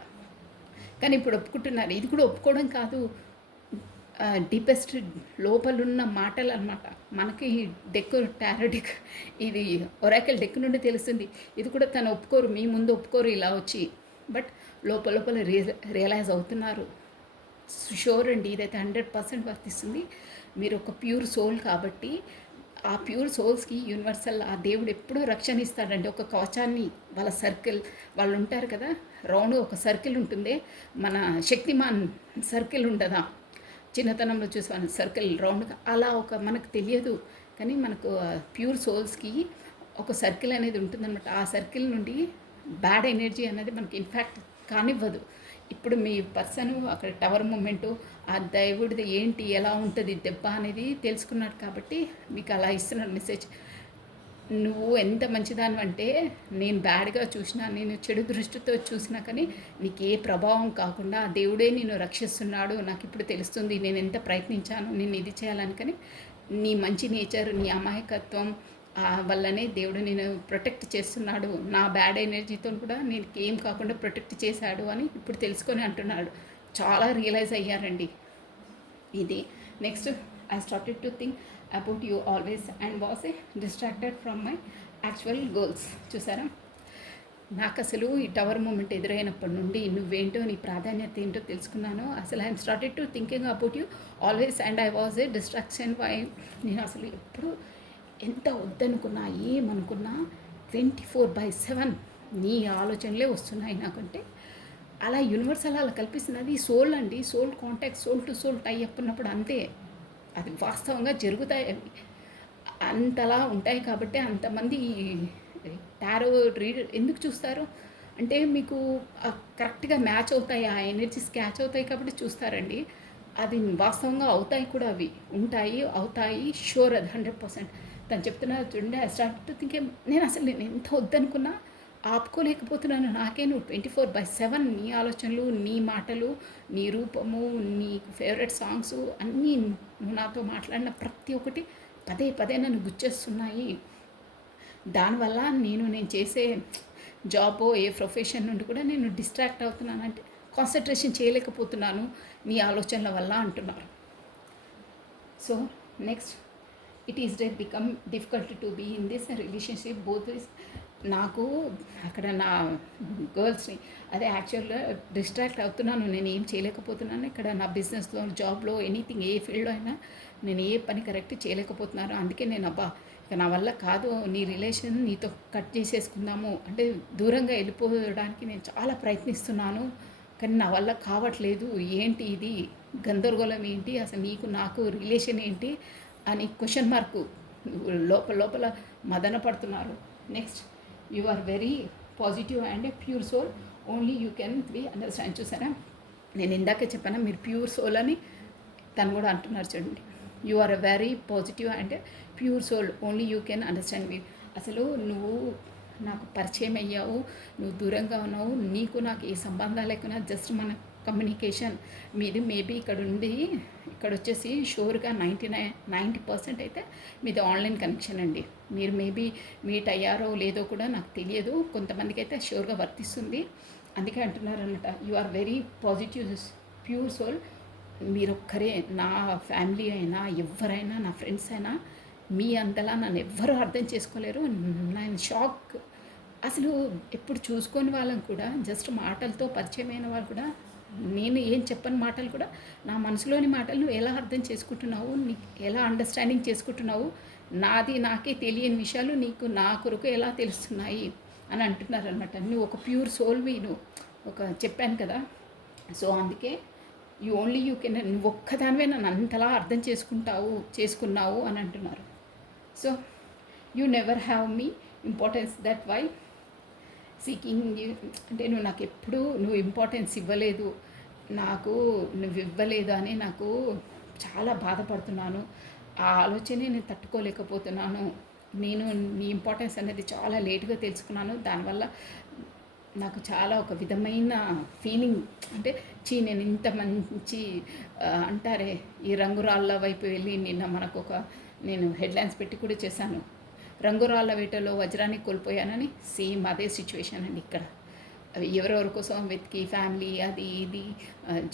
కానీ ఇప్పుడు ఒప్పుకుంటున్నారు. ఇది కూడా ఒప్పుకోవడం కాదు, డీపెస్ట్ లోపలున్న మాటలు అనమాట. మనకి డెక్ టారో డెక్, ఇది ఒరాకిల్ డెక్ నుండి తెలుస్తుంది. ఇది కూడా తను ఒప్పుకోరు, మీ ముందు ఒప్పుకోరు ఇలా వచ్చి, బట్ లోపల లోపల రియలైజ్ అవుతున్నారు. షూర్ అండి, ఇదైతే 100% వర్తిస్తుంది. మీరు ఒక ప్యూర్ సోల్ కాబట్టి ఆ ప్యూర్ సోల్స్కి యూనివర్సల్ ఆ దేవుడు ఎప్పుడూ రక్షణ ఇస్తాడండి. ఒక కవచాన్ని, వాళ్ళ సర్కిల్, వాళ్ళు ఉంటారు కదా, రౌండ్ ఒక సర్కిల్ ఉంటుంది. మన శక్తిమాన్ సర్కిల్ ఉండదా, చిన్నతనంలో చూసాను సర్కిల్ రౌండ్గా, అలా ఒక మనకు తెలియదు కానీ మనకు ప్యూర్ సోల్స్కి ఒక సర్కిల్ అనేది ఉంటుందన్నమాట. ఆ సర్కిల్ నుండి బ్యాడ్ ఎనర్జీ అనేది మనకి ఇన్ఫ్యాక్ట్ కానివ్వదు. ఇప్పుడు మీ పర్సన్ అక్కడ టవర్ మూమెంటు, ఆ దేవుడిది ఏంటి, ఎలా ఉంటుంది దెబ్బ అనేది తెలుసుకున్నాడు కాబట్టి మీకు అలా ఇస్తున్నాడు మెసేజ్. నువ్వు ఎంత మంచిదాని అంటే, నేను బ్యాడ్గా చూసినా, నేను చెడు దృష్టితో చూసినా కానీ నీకు ఏ ప్రభావం కాకుండా ఆ దేవుడే నిన్ను రక్షిస్తున్నాడు. నాకు ఇప్పుడు తెలుస్తుంది, నేను ఎంత ప్రయత్నించాను నేను ఇది చేయాలని, కానీ నీ మంచి నేచర్, నీ అమాయకత్వం వల్లనే దేవుడు నేను ప్రొటెక్ట్ చేస్తున్నాడు. నా బ్యాడ్ ఎనర్జీతో కూడా నేను ఏం కాకుండా ప్రొటెక్ట్ చేశాడు అని ఇప్పుడు తెలుసుకొని అంటున్నాడు. చాలా రియలైజ్ అయ్యారండి ఇది. Next, I started to think about you always and was a distracted from my actual goals. చూసారా, నాకు అసలు ఈ టవర్ మూమెంట్ ఎదురైనప్పటి నుండి నువ్వేంటో, నీ ప్రాధాన్యత ఏంటో తెలుసుకున్నాను. అసలు I'm started to thinking about you always and I was a distraction. Why, నేను అసలు ఎప్పుడు ఎంత వద్దనుకున్నా, ఏమనుకున్నా 24/7 నీ ఆలోచనలే వస్తున్నాయి నాకంటే. అలా యూనివర్సల్ అలా కల్పిస్తుంది. అది సోల్ అండి, soul contact, soul to soul tie up ఉన్నప్పుడు అంతే, అది వాస్తవంగా జరుగుతాయి. అవి అంతలా ఉంటాయి కాబట్టి అంతమంది టారో రీడ్ ఎందుకు చూస్తారు అంటే, మీకు కరెక్ట్గా మ్యాచ్ అవుతాయి, ఆ ఎనర్జీస్ క్యాచ్ అవుతాయి కాబట్టి చూస్తారండి. అది వాస్తవంగా అవుతాయి కూడా, అవి ఉంటాయి, అవుతాయి, షూర్, అది 100%. తను చెప్తున్నారు చూడండి, ఐ స్టార్ట్ టు థింక్, నేను ఎంత వద్దనుకున్నా ఆపుకోలేకపోతున్నాను. నాకే నువ్వు 24/7 నీ ఆలోచనలు, నీ మాటలు, నీ రూపము, నీకు ఫేవరెట్ సాంగ్స్ అన్నీ, నువ్వు నాతో మాట్లాడిన ప్రతి ఒక్కటి పదే పదే నన్ను గుచ్చేస్తున్నాయి. దానివల్ల నేను చేసే జాబో ఏ ప్రొఫెషన్ నుండి కూడా నేను డిస్ట్రాక్ట్ అవుతున్నాను, అంటే కాన్సన్ట్రేషన్ చేయలేకపోతున్నాను నీ ఆలోచనల వల్ల అంటున్నారు. So next, it is become difficult to be in this relationship both. నాకు అక్కడ నా గర్ల్స్ని, అదే యాక్చువల్గా డిస్ట్రాక్ట్ అవుతున్నాను, నేను ఏం చేయలేకపోతున్నాను ఇక్కడ నా బిజినెస్లో, జాబ్లో, ఎనీథింగ్, ఏ ఫీల్డ్లో అయినా నేను ఏ పని కరెక్ట్ చేయలేకపోతున్నాను. అందుకే నేను ఇక నా వల్ల కాదు, నీ రిలేషన్ నీతో కట్ చేసేసుకుందాము అంటే దూరంగా వెళ్ళిపోవడానికి నేను చాలా ప్రయత్నిస్తున్నాను, కానీ నా వల్ల కావట్లేదు. ఏంటి ఇది గందరగోళం, ఏంటి అసలు నీకు నాకు రిలేషన్ ఏంటి అని క్వశ్చన్ మార్కు లోపల లోపల మదన పడుతున్నారు. Next, you are very positive and a pure soul, only you can be understand. చూసారా, నేను ఇందాకే చెప్పాను మీరు ప్యూర్ సోల్ అని, తను కూడా అంటున్నారు చూడండి. You are a very positive and pure soul, only you can understand me. అసలు నువ్వు నాకు పరిచయం అయ్యావు, నువ్వు దూరంగా ఉన్నావు, నీకు నాకు ఏ సంబంధాలు లేకున్నా జస్ట్ మన కమ్యూనికేషన్ మీది మేబీ ఇక్కడ వచ్చేసి షూర్గా 90% అయితే మీది ఆన్లైన్ కనెక్షన్ అండి. మీరు మేబీ మీట్ అయ్యారో లేదో కూడా నాకు తెలియదు, కొంతమందికి అయితే షూర్గా వర్తిస్తుంది. అందుకే అంటున్నారన్నమాట, you are very positive pure soul. మీరొక్కరే, నా ఫ్యామిలీ అయినా ఎవరైనా, నా ఫ్రెండ్స్ అయినా మీ అంతలా నన్ను ఎవ్వరూ అర్థం చేసుకోలేరు. నేను షాక్. అసలు ఎప్పుడు చూసుకొని వాళ్ళని కూడా, జస్ట్ మాటలతో పరిచయమైన వాళ్ళు కూడా, నేను ఏం చెప్పని మాటలు కూడా, నా మనసులోని మాటలు నువ్వు ఎలా అర్థం చేసుకుంటున్నావు, నీకు ఎలా అండర్స్టాండింగ్ చేసుకుంటున్నావు, నాకే తెలియని విషయాలు నీకు నా కొరకు ఎలా తెలుస్తున్నాయి అని అంటున్నారనమాట. నువ్వు ఒక ప్యూర్ సోల్వి, నువ్వు చెప్పాను కదా. సో అందుకే యూ కెన్, నువ్వు ఒక్కదానివే నన్ను అంతలా అర్థం చేసుకున్నావు అని అంటున్నారు. So you never have me importance, that why seeking you, అంటే నువ్వు ఇంపార్టెన్స్ ఇవ్వలేదు నాకు, నువ్వు ఇవ్వలేదు అని నాకు చాలా బాధపడుతున్నాను. ఆ ఆలోచనే నేను తట్టుకోలేకపోతున్నాను. నేను నీ ఇంపార్టెన్స్ అనేది చాలా లేటుగా తెలుసుకున్నాను. దానివల్ల నాకు చాలా ఒక విధమైన ఫీలింగ్, అంటే నేను ఇంత మంచి అంటారే ఈ రంగురాళ్ళ వైపు వెళ్ళి నిన్న నేను హెడ్లైన్స్ పెట్టి కూడా చేశాను, రంగురాళ్ళ వేటలో వజ్రాన్ని కోల్పోయానని సేమ్ అదే సిచ్యువేషన్ అండి ఇక్కడ. ఎవరెవరి కోసం వెతికి ఫ్యామిలీ అది ఇది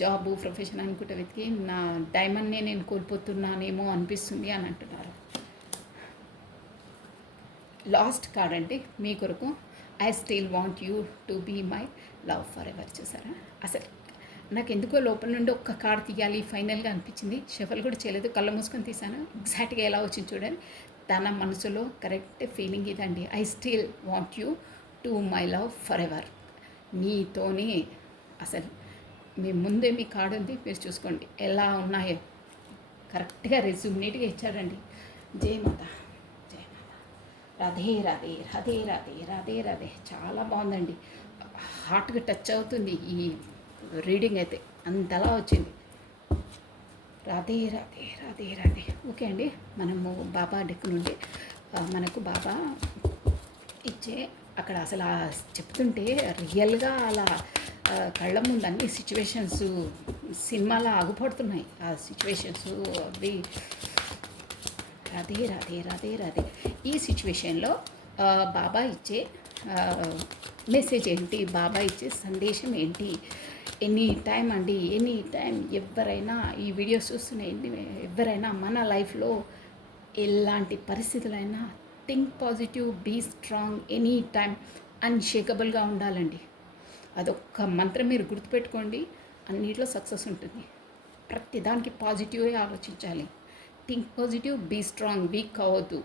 జాబు ప్రొఫెషన్ అనుకుంటే వెతికి నా డైమండ్నే నేను కోల్పోతున్నానేమో అనిపిస్తుంది అని అంటున్నారు. లాస్ట్ కార్డ్ అంటే మీ కొరకు I still want you to be my love for ever. చూసారా, అసలు నాకు ఎందుకో లోపల నుండి ఒక్క కార్డ్ తీయాలి ఫైనల్గా అనిపించింది. షఫల్ కూడా చేయలేదు, కళ్ళ మూసుకొని తీసాను. ఎగ్జాక్ట్గా ఎలా వచ్చింది చూడండి. తన మనసులో కరెక్ట్ ఫీలింగ్ ఇదండి. I still want you to my love for ever. మీతోనే అసలు మీ ముందే మీ కార్డు ఉంది, మీరు చూసుకోండి ఎలా ఉన్నాయో. కరెక్ట్గా రెజ్యూమ్నేట్గా ఇచ్చాడండి. జై మాత, జై మాత, రాధే రాధే రాధే రాధే రాధే రాధే. చాలా బాగుందండి, హార్ట్గా టచ్ అవుతుంది ఈ రీడింగ్ అయితే, అంతలా వచ్చింది. రాధే రాధే రాధే రాధే. ఓకే అండి, మనము బాబా డెక్ నుండి మనకు బాబా ఇచ్చే అక్కడ అసలు చెప్తుంటే రియల్గా అలా కళ్ళ ముందు అన్ని సిచ్యువేషన్స్ సినిమాలో ఆగుపడుతున్నాయి. ఆ సిచ్యువేషన్స్ అవి రాధే రాధే రాధే రాధే. ఈ సిచ్యువేషన్లో బాబా ఇచ్చే మెసేజ్ ఏంటి, బాబా ఇచ్చే సందేశం ఏంటి? ఎనీ టైం అండి, ఎనీ టైం ఎవరైనా ఈ వీడియోస్ చూస్తున్న ఎవరైనా మన లైఫ్లో ఎలాంటి పరిస్థితులైనా think positive, be strong, any time అన్షేకబుల్గా ఉండాలండి. అదొక్క మంత్రం మీరు గుర్తుపెట్టుకోండి, అన్నిట్లో సక్సెస్ ఉంటుంది. ప్రతి దానికి పాజిటివే ఆలోచించాలి. Think positive, be strong, weak కావద్దు.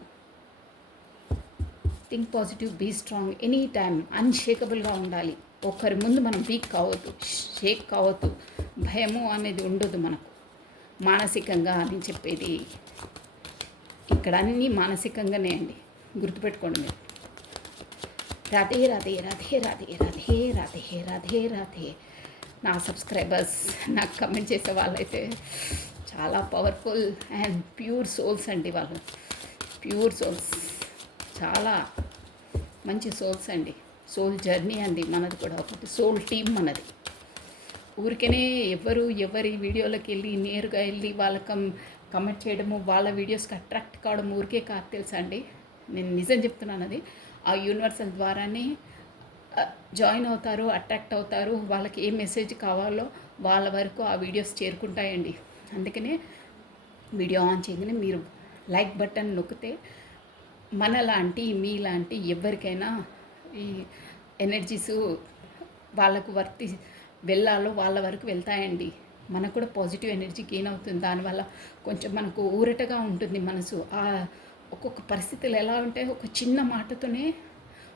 Think positive, be strong, any time అన్షేకబుల్గా ఉండాలి. ఒకరి ముందు మనం వీక్ కావద్దు, షేక్ కావద్దు, భయము అనేది ఉండదు మనకు. మానసికంగా అని చెప్పేది ఇక్కడ అన్నీ మానసికంగానే అండి, గుర్తుపెట్టుకోండి మీరు. రాధే రాధే రాధే రాధే రాధే రాధే రాధే రాధే. నా సబ్స్క్రైబర్స్ నాకు కమెంట్ చేసే వాళ్ళైతే చాలా పవర్ఫుల్ అండ్ ప్యూర్ సోల్స్ అండి. వాళ్ళు ప్యూర్ సోల్స్, చాలా మంచి సోల్స్ అండి. సోల్ జర్నీ అండి మనది కూడా, ఒకటి సోల్ టీమ్ మనది. ఊరికనే ఎవరి వీడియోలోకి వెళ్ళి నేరుగా వెళ్ళి వాళ్ళకి కమెంట్ చేయడము, వాళ్ళ వీడియోస్కి అట్రాక్ట్ కావడం ఊరికే కాదు తెలుసా అండి. నేను నిజం చెప్తున్నాను, అది ఆ యూనివర్సల్ ద్వారానే జాయిన్ అవుతారు, అట్రాక్ట్ అవుతారు. వాళ్ళకి ఏ మెసేజ్ కావాలో వాళ్ళ వరకు ఆ వీడియోస్ చేరుకుంటాయండి. అందుకనే వీడియో ఆన్ చేయగానే మీరు లైక్ బటన్ నొక్కితే మనలాంటి మీలాంటి ఎవరికైనా ఈ ఎనర్జీస్ వాళ్ళకు వెళ్ళాలో వాళ్ళ వరకు వెళ్తాయండి. మనకు కూడా పాజిటివ్ ఎనర్జీ గెయిన్ అవుతుంది. దానివల్ల కొంచెం మనకు ఊరటగా ఉంటుంది మనసు. ఒక్కొక్క పరిస్థితులు ఎలా ఉంటాయి, ఒక చిన్న మాటతోనే,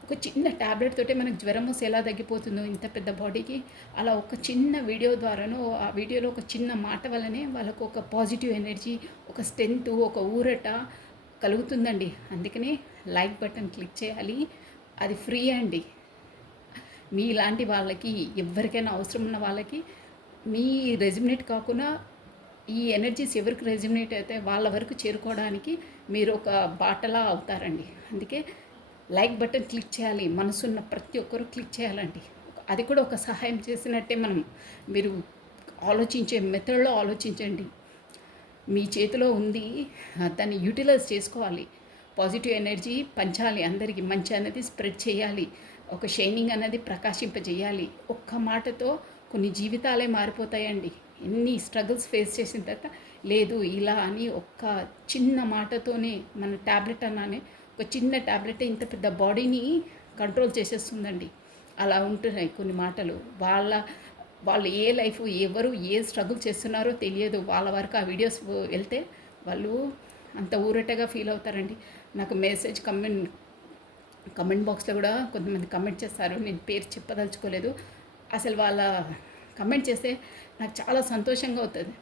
ఒక చిన్న ట్యాబ్లెట్ తోటే మనకు జ్వరం వస్తే ఎలా తగ్గిపోతుందో ఇంత పెద్ద బాడీకి, అలా ఒక చిన్న వీడియో ద్వారానో ఆ వీడియోలో ఒక చిన్న మాట వల్లనే వాళ్ళకు ఒక పాజిటివ్ ఎనర్జీ, ఒక స్ట్రెంత్, ఒక ఊరట కలుగుతుందండి. అందుకనే లైక్ బటన్ క్లిక్ చేయాలి, అది ఫ్రీ అండి. మీలాంటి వాళ్ళకి ఎవరికైనా అవసరం ఉన్న వాళ్ళకి మీ రెజ్యుమినేట్ కాకుండా ఈ ఎనర్జీస్ ఎవరికి రెజ్యుమినేట్ అయితే వాళ్ళ వరకు చేరుకోవడానికి మీరు ఒక బాటలా అవుతారండి. అందుకే లైక్ బటన్ క్లిక్ చేయాలి, మనసున్న ప్రతి ఒక్కరూ క్లిక్ చేయాలండి. అది కూడా ఒక సహాయం చేసినట్టే. మీరు ఆలోచించే మెథడ్లో ఆలోచించండి. మీ చేతిలో ఉంది, దాన్ని యూటిలైజ్ చేసుకోవాలి. పాజిటివ్ ఎనర్జీ పంచాలి, అందరికీ మంచి అనేది స్ప్రెడ్ చేయాలి, ఒక షైనింగ్ అనేది ప్రకాశింపజేయాలి. ఒక్క మాటతో కొన్ని జీవితాలే మారిపోతాయండి. ఎన్ని స్ట్రగుల్స్ ఫేస్ చేసిన తర్వాత లేదు ఇలా అని ఒక్క చిన్న మాటతోనే, మన ట్యాబ్లెట్ అన్నానే, ఒక చిన్న ట్యాబ్లెట్ ఇంత పెద్ద బాడీని కంట్రోల్ చేసేస్తుందండి. అలా ఉంటున్నాయి కొన్ని మాటలు. వాళ్ళు ఏ లైఫ్, ఎవరు ఏ స్ట్రగుల్ చేస్తున్నారో తెలియదు. వాళ్ళ వరకు ఆ వీడియోస్ వెళ్తే వాళ్ళు అంత ఊరటగా ఫీల్ అవుతారండి. నాకు మెసేజ్ కమెంట్ బాక్స్లో కూడా కొంతమంది కమెంట్ చేస్తారు, నేను పేరు చెప్పదలుచుకోలేదు. అసలు వాళ్ళ కమెంట్ చేస్తే నాకు చాలా సంతోషంగా అవుతుంది.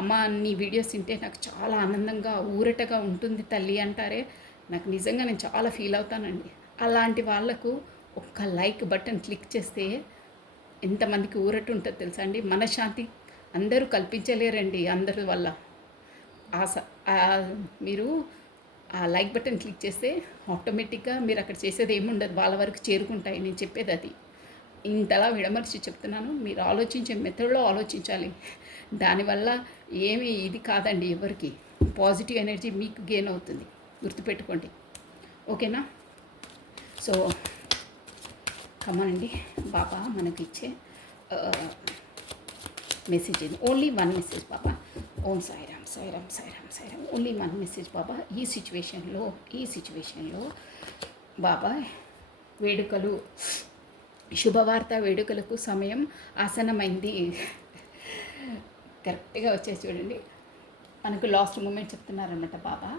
అమ్మ నీ వీడియోస్ తింటే నాకు చాలా ఆనందంగా ఊరటగా ఉంటుంది తల్లి అంటారే, నాకు నిజంగా నేను చాలా ఫీల్ అవుతానండి. అలాంటి వాళ్ళకు ఒక్క లైక్ బటన్ క్లిక్ చేస్తే ఎంతమందికి ఊరట ఉంటుంది తెలుసా అండి. మనశ్శాంతి అందరూ కల్పించలేరండి అందరి వల్ల. మీరు ఆ లైక్ బటన్ క్లిక్ చేస్తే ఆటోమేటిక్గా మీరు అక్కడ చేసేది ఏముండదు, వాళ్ళ వరకు చేరుకుంటాయి. నేను చెప్పేది అది. ఇంతలా విడమర్చి చెప్తున్నాను, మీరు ఆలోచించే మెథడ్లో ఆలోచించాలి. దానివల్ల ఇది కాదండి, ఎవరికి పాజిటివ్ ఎనర్జీ మీకు గెయిన్ అవుతుంది, గుర్తుపెట్టుకోండి. ఓకేనా? సో కమానండి, బాబా మనకి ఇచ్చే మెసేజ్ ఇది. Only one message Baba. Om Sairam Sairam Sairam Sairam. Only one message Baba. ఈ సిచ్యువేషన్లో బాబా వేడుకలు, శుభవార్త వేడుకలకు సమయం ఆసనమైంది. కరెక్ట్గా వచ్చేసి చూడండి, మనకు లాస్ట్ మూమెంట్ చెప్తున్నారనమాట బాబా.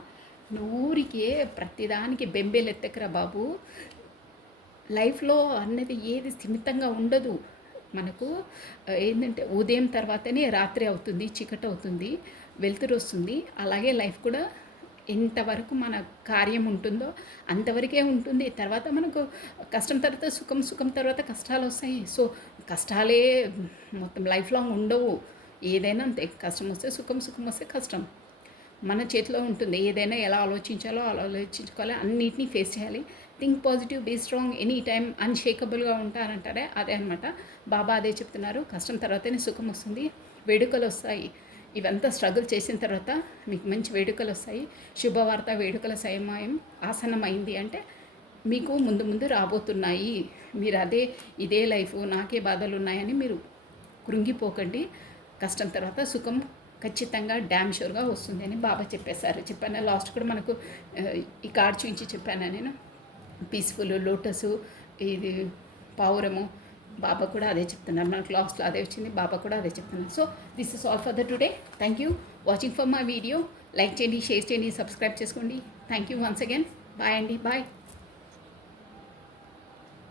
నూరికే ప్రతిదానికి బెంబేలు ఎత్తకరా బాబు. లైఫ్లో అన్నది ఏది స్థిమితంగా ఉండదు. మనకు ఏంటంటే ఉదయం తర్వాతనే రాత్రి అవుతుంది, చీకటి అవుతుంది, వెలుతురు వస్తుంది. అలాగే లైఫ్ కూడా ఎంతవరకు మన కార్యం ఉంటుందో అంతవరకే ఉంటుంది. తర్వాత మనకు కష్టం తర్వాత సుఖం, సుఖం తర్వాత కష్టాలు వస్తాయి. సో కష్టాలే మొత్తం లైఫ్ లాంగ్ ఉండవు. ఏదైనా అంతే, కష్టం వస్తే సుఖం, సుఖం వస్తే కష్టం. మన చేతిలో ఉంటుంది. ఏదైనా ఎలా ఆలోచించాలో అలా ఆలోచించుకోవాలి, అన్నిటినీ ఫేస్ చేయాలి. Think positive, be strong, any time అన్షేకబుల్గా ఉంటారంటారే అదే అనమాట. బాబా అదే చెప్తున్నారు. కష్టం తర్వాతనే సుఖం వస్తుంది, వేడుకలు వస్తాయి. ఇవంతా స్ట్రగుల్ చేసిన తర్వాత మీకు మంచి వేడుకలు వస్తాయి. శుభవార్త వేడుకల సమయం ఆసన్నమైంది అంటే మీకు ముందు ముందు రాబోతున్నాయి. మీరు ఇదే లైఫ్, నాకే బాధలు ఉన్నాయని మీరు కృంగిపోకండి. కష్టం తర్వాత సుఖం ఖచ్చితంగా డ్యామ్ షూర్గా వస్తుంది అని బాబా చెప్పాను. లాస్ట్ కూడా మనకు ఈ కార్డ్ చూపించి చెప్పాను నేను. పీస్ఫుల్, లోటసు, ఇది పావురము, బాబా కూడా అదే చెప్తున్నారు. మనకు లాస్ట్లో అదే వచ్చింది, బాబా కూడా అదే చెప్తున్నారు. So this is all for the today. Thank you watching for my video. Like చేయండి, షేర్ చేయండి, సబ్స్క్రైబ్ చేసుకోండి. Thank you once again. Bye అండి, బాయ్.